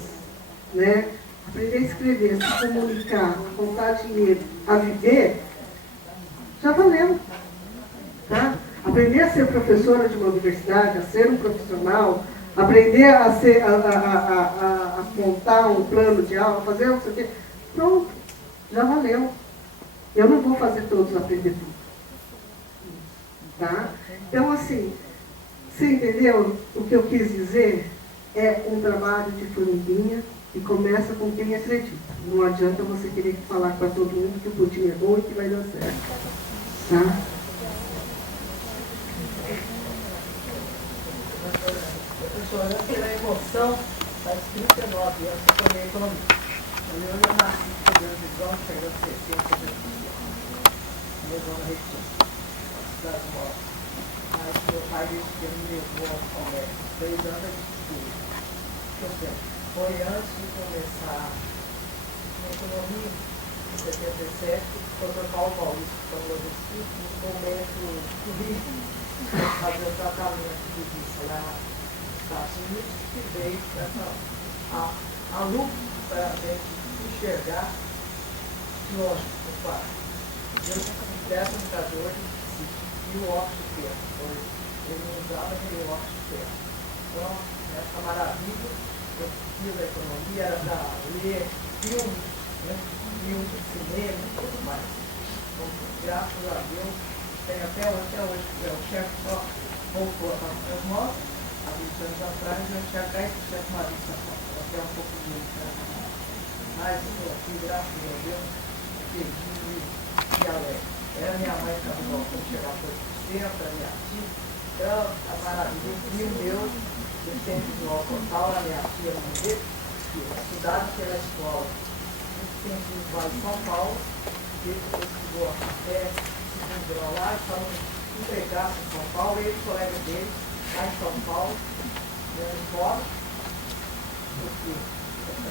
né, aprender a escrever, se comunicar, contar dinheiro, a viver, já valeu, tá? Aprender a ser professora de uma universidade, a ser um profissional, aprender a montar um plano de aula, fazer não sei o quê, pronto, já valeu. Eu não vou fazer todos aprender tudo. Tá? Então, assim, você entendeu o que eu quis dizer? É um trabalho de formiguinha e começa com quem acredita. Não adianta você querer falar para todo mundo que o pudim é bom e que vai dar certo. Tá? Professora, pela emoção, faz 39 anos que eu tomei economia. Eu já nasci estudando de João, chegando a 60 anos. Meu irmão na Retina, na cidade maior. Mas meu pai disse que ele me levou ao colégio. 3 anos de estudo. Foi antes de começar a economia, em 77, o Dr. Paulo Maurício falou desse no momento turístico, fazer o tratamento de vista lá nos Estados Unidos, que veio a luz para a gente enxergar, lógico, no quarto. Eu dessa indicador e o óxido de ferro. Ele não usava aquele óxido de ferro. Então, essa maravilha, eu fiz a economia, era para ler filmes, né? Filmes de cinema e tudo mais. Então, graças a Deus, tem até hoje, o chefe só voltou a fazer as notas, há 20 anos atrás, eu tinha 10% mais de São Paulo, até um pouco menos. Mas eu estou aqui, graças a Deus, feliz e alegre. Era minha mãe que estava no balcão, chegava por 8%, a minha tia. Então, a maravilha, e o meu, eu sempre do Alcotal, a minha tia não vê, que estudado pela escola, sempre no Vale de São Paulo, ele estudou até segundo grau lá, estavam empregados em São Paulo, ele e o colega dele, lá em São Paulo, dando fora, porque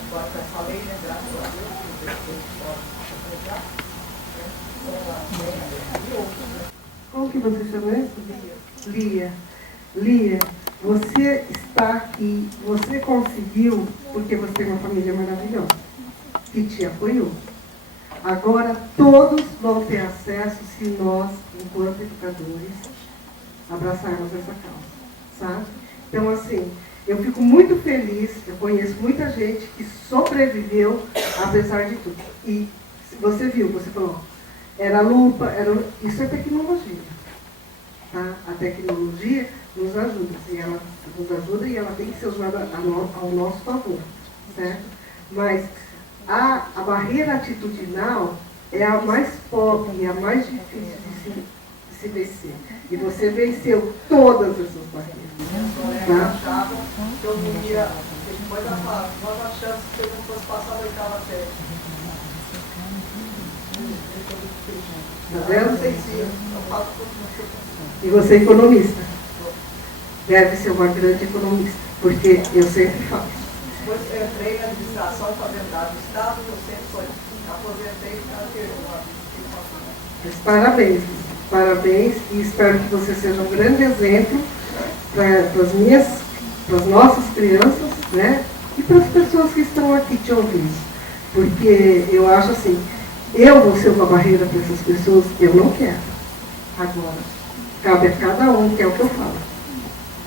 agora já falei, né, graças a Deus, que eles podem apresentar, né, e outros, né. Como que você chama isso? Lia. Lia, você está aqui, você conseguiu, porque você tem uma família maravilhosa, que te apoiou. Agora todos vão ter acesso se nós, enquanto educadores, abraçarmos essa causa, sabe? Então, assim, eu fico muito feliz, eu conheço muita gente que sobreviveu apesar de tudo. E você viu, você falou, era lupa, isso é tecnologia. Tá? A tecnologia nos ajuda. E ela nos ajuda e ela tem que ser usada ao nosso favor, certo? Mas a barreira atitudinal é a mais pobre e a mais difícil de se vencer. E você venceu todas essas barreiras. Tá? Achavam que eu não ia, depois da fala, nós achamos que eu não fosse passar da oitava série. Tá vendo? Não sei se eu falo com você. E você é economista. Deve ser uma grande economista, porque eu sempre falo. Depois eu entrei na administração fazendária do Estado, eu sempre fui. Aposentei e fiquei Mas parabéns, parabéns, e espero que você seja um grande exemplo para as nossas crianças, né? E para as pessoas que estão aqui te ouvindo. Porque eu acho assim, eu vou ser uma barreira para essas pessoas, eu não quero. Agora, cabe a cada um, que é o que eu falo.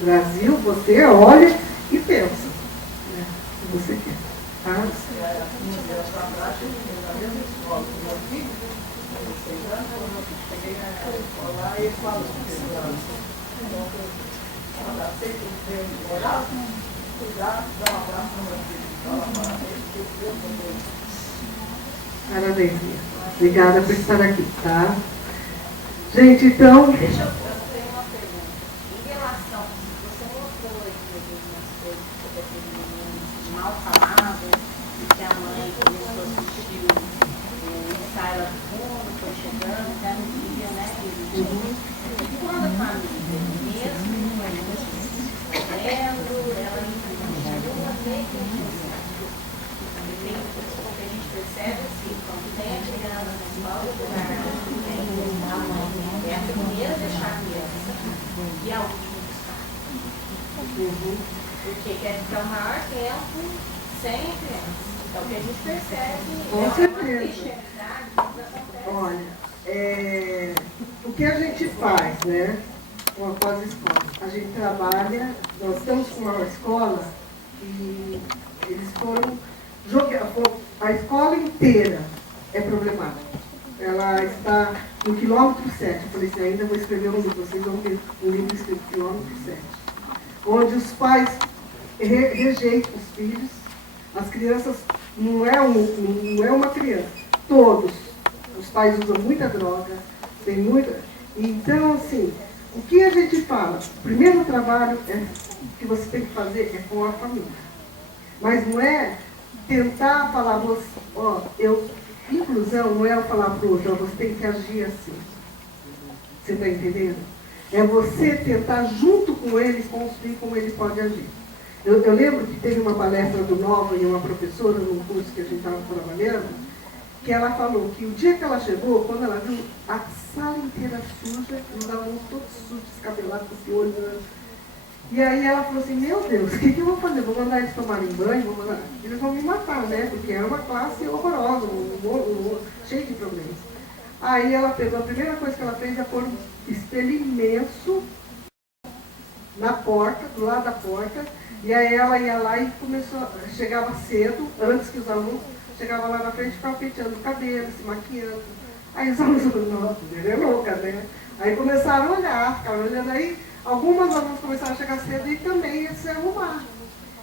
Brasil, você olha e pensa, né? Se você quer. Tá? 15 anos atrás, eu cheguei na mesma escola com meu filho, com 16 anos, quando eu cheguei na escola lá, ele falou que eu sempre tenho que orar, cuidar, dar um abraço no meu filho, falar parabéns, que Deus abençoe. Parabéns, Mia. Obrigada por estar aqui, tá? Gente, então... Deixa eu ter uma pergunta. Em relação, você mostrou aí algumas coisas sobre aquele menino mal falado, que a mãe começou a assistir o ensaio lá do fundo, foi chegando, até no dia, né? E quando a família mesmo, ela continua negligenciando. O que a gente percebe assim, quando tem a criança na escola, a mãe é a primeira a deixar a criança e a última a buscar. Porque quer ficar o maior tempo sem a criança. Então, o que a gente percebe Com certeza. Olha, O que a gente faz, né? Com as escolas. A gente trabalha, nós estamos com uma escola e eles foram jogar. A escola inteira é problemática. Ela está no quilômetro 7. Eu falei assim, ainda vou escrever um livro, vocês vão ver um livro escrito quilômetro 7. Onde os pais rejeitam os filhos, as crianças, não é uma criança, todos. Os pais usam muita droga, tem muita... Então, assim, o que a gente fala? O primeiro trabalho que você tem que fazer é com a família. Mas não é tentar falar, inclusão não é eu falar para o outro, você tem que agir assim. Você está entendendo? É você tentar, junto com ele, construir como ele pode agir. Eu lembro que teve uma palestra do Nova e uma professora num curso que a gente estava trabalhando, que ela falou que o dia que ela chegou, quando ela viu a sala inteira suja, os alunos todos sujos, descabelados, com esse olho. E aí ela falou assim, meu Deus, o que eu vou fazer? Vou mandar eles tomarem banho? Eles vão me matar, né? Porque era uma classe horrorosa, cheia de problemas. Aí ela pegou, a primeira coisa que ela fez é pôr um espelho imenso na porta, do lado da porta, e aí ela ia lá e chegava cedo, antes que os alunos chegavam lá na frente e ficavam penteando o cabelo, se maquiando. Aí os alunos falaram, nossa, ele é louca, né? Aí começaram a olhar, ficaram olhando aí, algumas alunas começaram a chegar cedo e também ia se arrumar.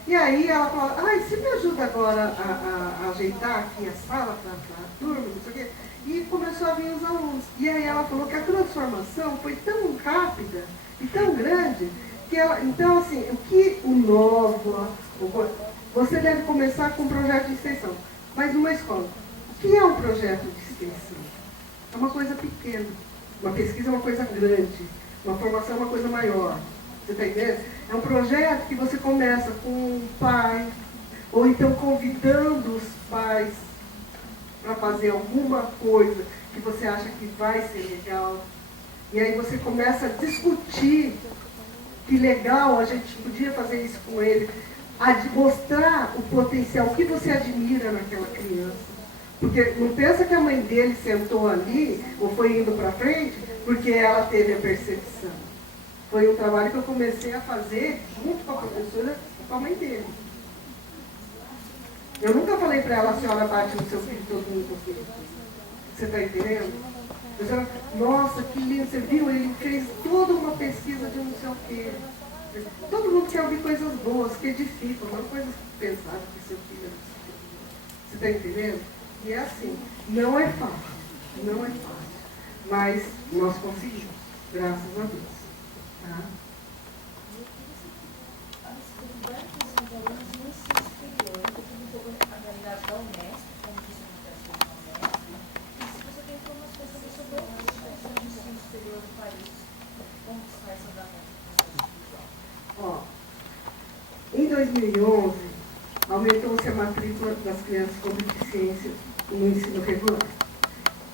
E aí ela falou, você me ajuda agora a ajeitar aqui a sala para a turma, não sei o quê. E começou a vir os alunos. E aí ela falou que a transformação foi tão rápida e tão grande, que ela, então assim, o que o novo, você deve começar com um projeto de extensão. Mas numa escola, o que é um projeto de extensão? É uma coisa pequena. Uma pesquisa é uma coisa grande. Uma formação é uma coisa maior. Você está entendendo? É um projeto que você começa com um pai, ou então convidando os pais para fazer alguma coisa que você acha que vai ser legal. E aí você começa a discutir que legal, a gente podia fazer isso com ele. Mostrar o potencial, o que você admira naquela criança. Porque não pensa que a mãe dele sentou ali, ou foi indo para frente, porque ela teve a percepção. Foi um trabalho que eu comecei a fazer junto com a professora e com a mãe dele. Eu nunca falei para ela, a senhora bate no seu filho todo mundo com filho. Você está entendendo? Nossa, que lindo, você viu? Ele fez toda uma pesquisa de não sei o quê. Todo mundo quer ouvir coisas boas, que edificam, não coisas pesadas que seu filho. Você está entendendo? E é assim, não é fácil, não é fácil. Mas nós conseguimos, graças a Deus. Tá? Ó, em 2011, aumentou-se a matrícula das crianças com deficiência no ensino regular.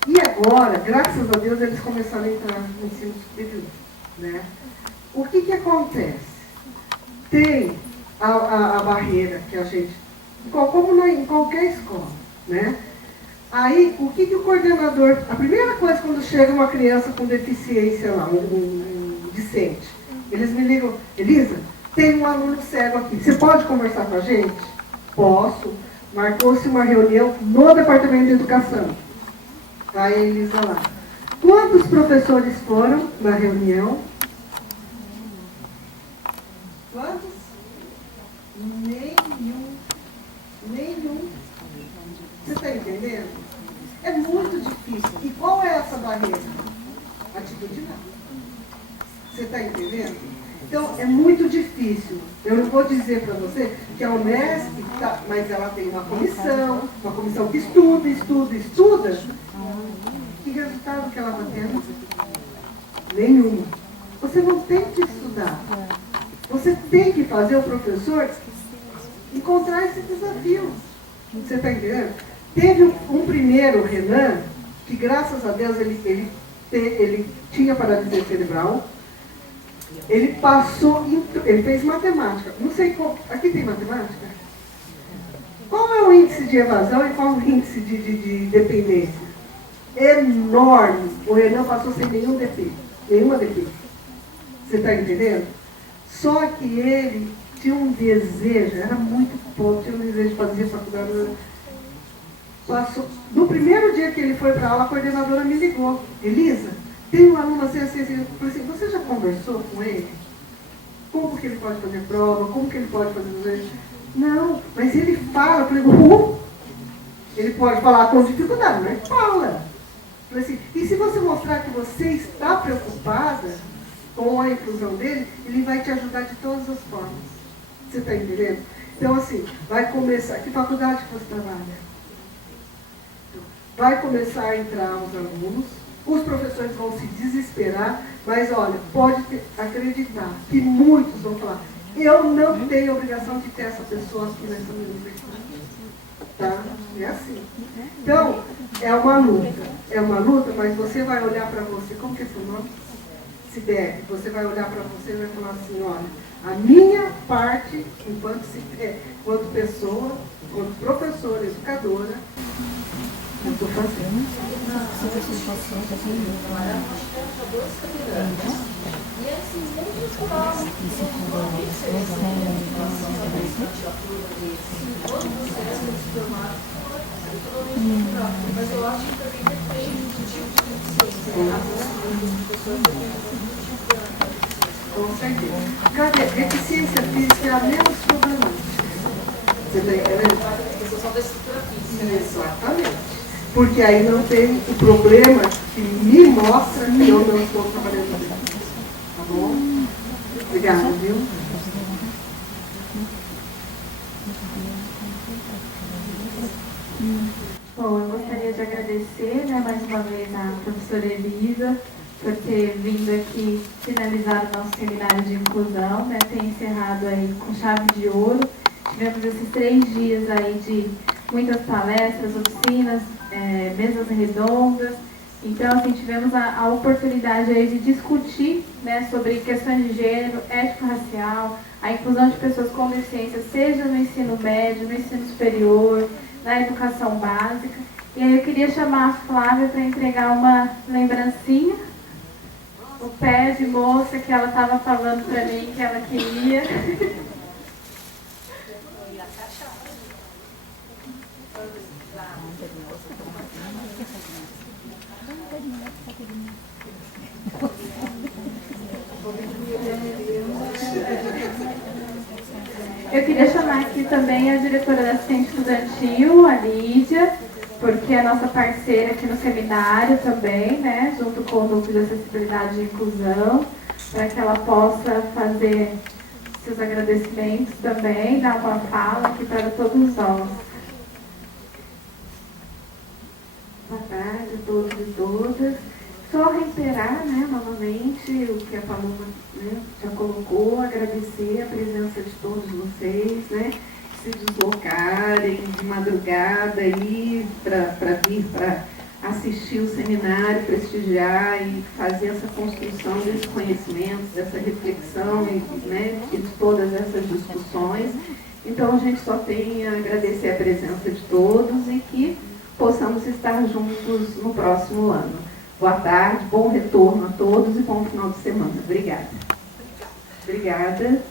E agora, graças a Deus, eles começaram a entrar no ensino superior. Né? O que acontece? Tem a barreira que a gente, como em qualquer escola, né? Aí, o que o coordenador, a primeira coisa quando chega uma criança com deficiência lá, um discente, eles me ligam, Elisa, tem um aluno cego aqui, você pode conversar com a gente? Posso. Marcou-se uma reunião no Departamento de Educação. Vai a Elisa lá. Quantos professores foram na reunião? Quantos? Nenhum. Você está entendendo? É muito difícil. E qual é essa barreira? Atitudinal. Você está entendendo? Então, é muito difícil. Eu não vou dizer para você que a Unesp, mas ela tem uma comissão que estuda. Que resultado que ela está tendo? Nenhum. Você não tem que estudar. Você tem que fazer o professor encontrar esse desafio. Você está entendendo? Teve um primeiro, Renan, que graças a Deus ele tinha paralisia cerebral. Ele passou, ele fez matemática. Não sei qual, aqui tem matemática? Qual é o índice de evasão e qual é o índice de dependência? Enorme. O Renan passou sem nenhuma DP. Você está entendendo? Só que ele tinha um desejo, era muito pobre, tinha um desejo de fazer faculdade. Passou. No primeiro dia que ele foi para aula, a coordenadora me ligou. Elisa, tem um aluno assim. Eu falei assim, você já conversou com ele? Como que ele pode fazer prova? Como que ele pode fazer... Não, mas ele fala. Eu falei, ele pode falar com dificuldade, mas fala. Eu falei assim, e se você mostrar que você está preocupada com a inclusão dele, ele vai te ajudar de todas as formas. Você está entendendo? Então, assim, vai começar... Que faculdade que você trabalha? Vai começar a entrar os alunos, os professores vão se desesperar, mas olha, pode acreditar que muitos vão falar, eu não tenho obrigação de ter essa pessoa aqui nessa universidade. Tá? É assim. Então, é uma luta, mas você vai olhar para você, como que é seu nome? Sibeli, você vai olhar para você e vai falar assim, olha, a minha parte, enquanto pessoa, enquanto professora, educadora, eu estou fazendo. Mas eu acho que também depende do tipo de deficiência. Com certeza. Cadê? Deficiência física é a menos problemática. Você está entendendo? A questão da estrutura física. Exatamente. Porque aí não tem o problema que me mostra que eu não estou trabalhando bem. Tá bom? Obrigada, viu? Bom, eu gostaria de agradecer, mais uma vez a professora Elisa por ter vindo aqui finalizar o nosso seminário de inclusão, ter encerrado aí com chave de ouro. Tivemos esses 3 dias aí de muitas palestras, oficinas, mesas redondas. Então, assim, tivemos a oportunidade aí de discutir, sobre questões de gênero, étnico-racial, a inclusão de pessoas com deficiência, seja no ensino médio, no ensino superior, na educação básica. E aí eu queria chamar a Flávia para entregar uma lembrancinha, o pé de moça que ela estava falando para mim que ela queria. Eu queria chamar aqui também a diretora da assistente estudantil, a Lídia, porque é nossa parceira aqui no seminário também, né, junto com o Núcleo de Acessibilidade e Inclusão, para que ela possa fazer seus agradecimentos também, dar uma fala aqui para todos nós. Boa tarde a todos e todas. Só reiterar, né, novamente o que a Paloma, né, já colocou, agradecer a presença de todos vocês, né, se deslocarem de madrugada aí para vir para assistir o seminário, prestigiar e fazer essa construção desses conhecimentos, dessa reflexão e, né, e de todas essas discussões. Então a gente só tem a agradecer a presença de todos e que possamos estar juntos no próximo ano. Boa tarde, bom retorno a todos e bom final de semana. Obrigada. Obrigada.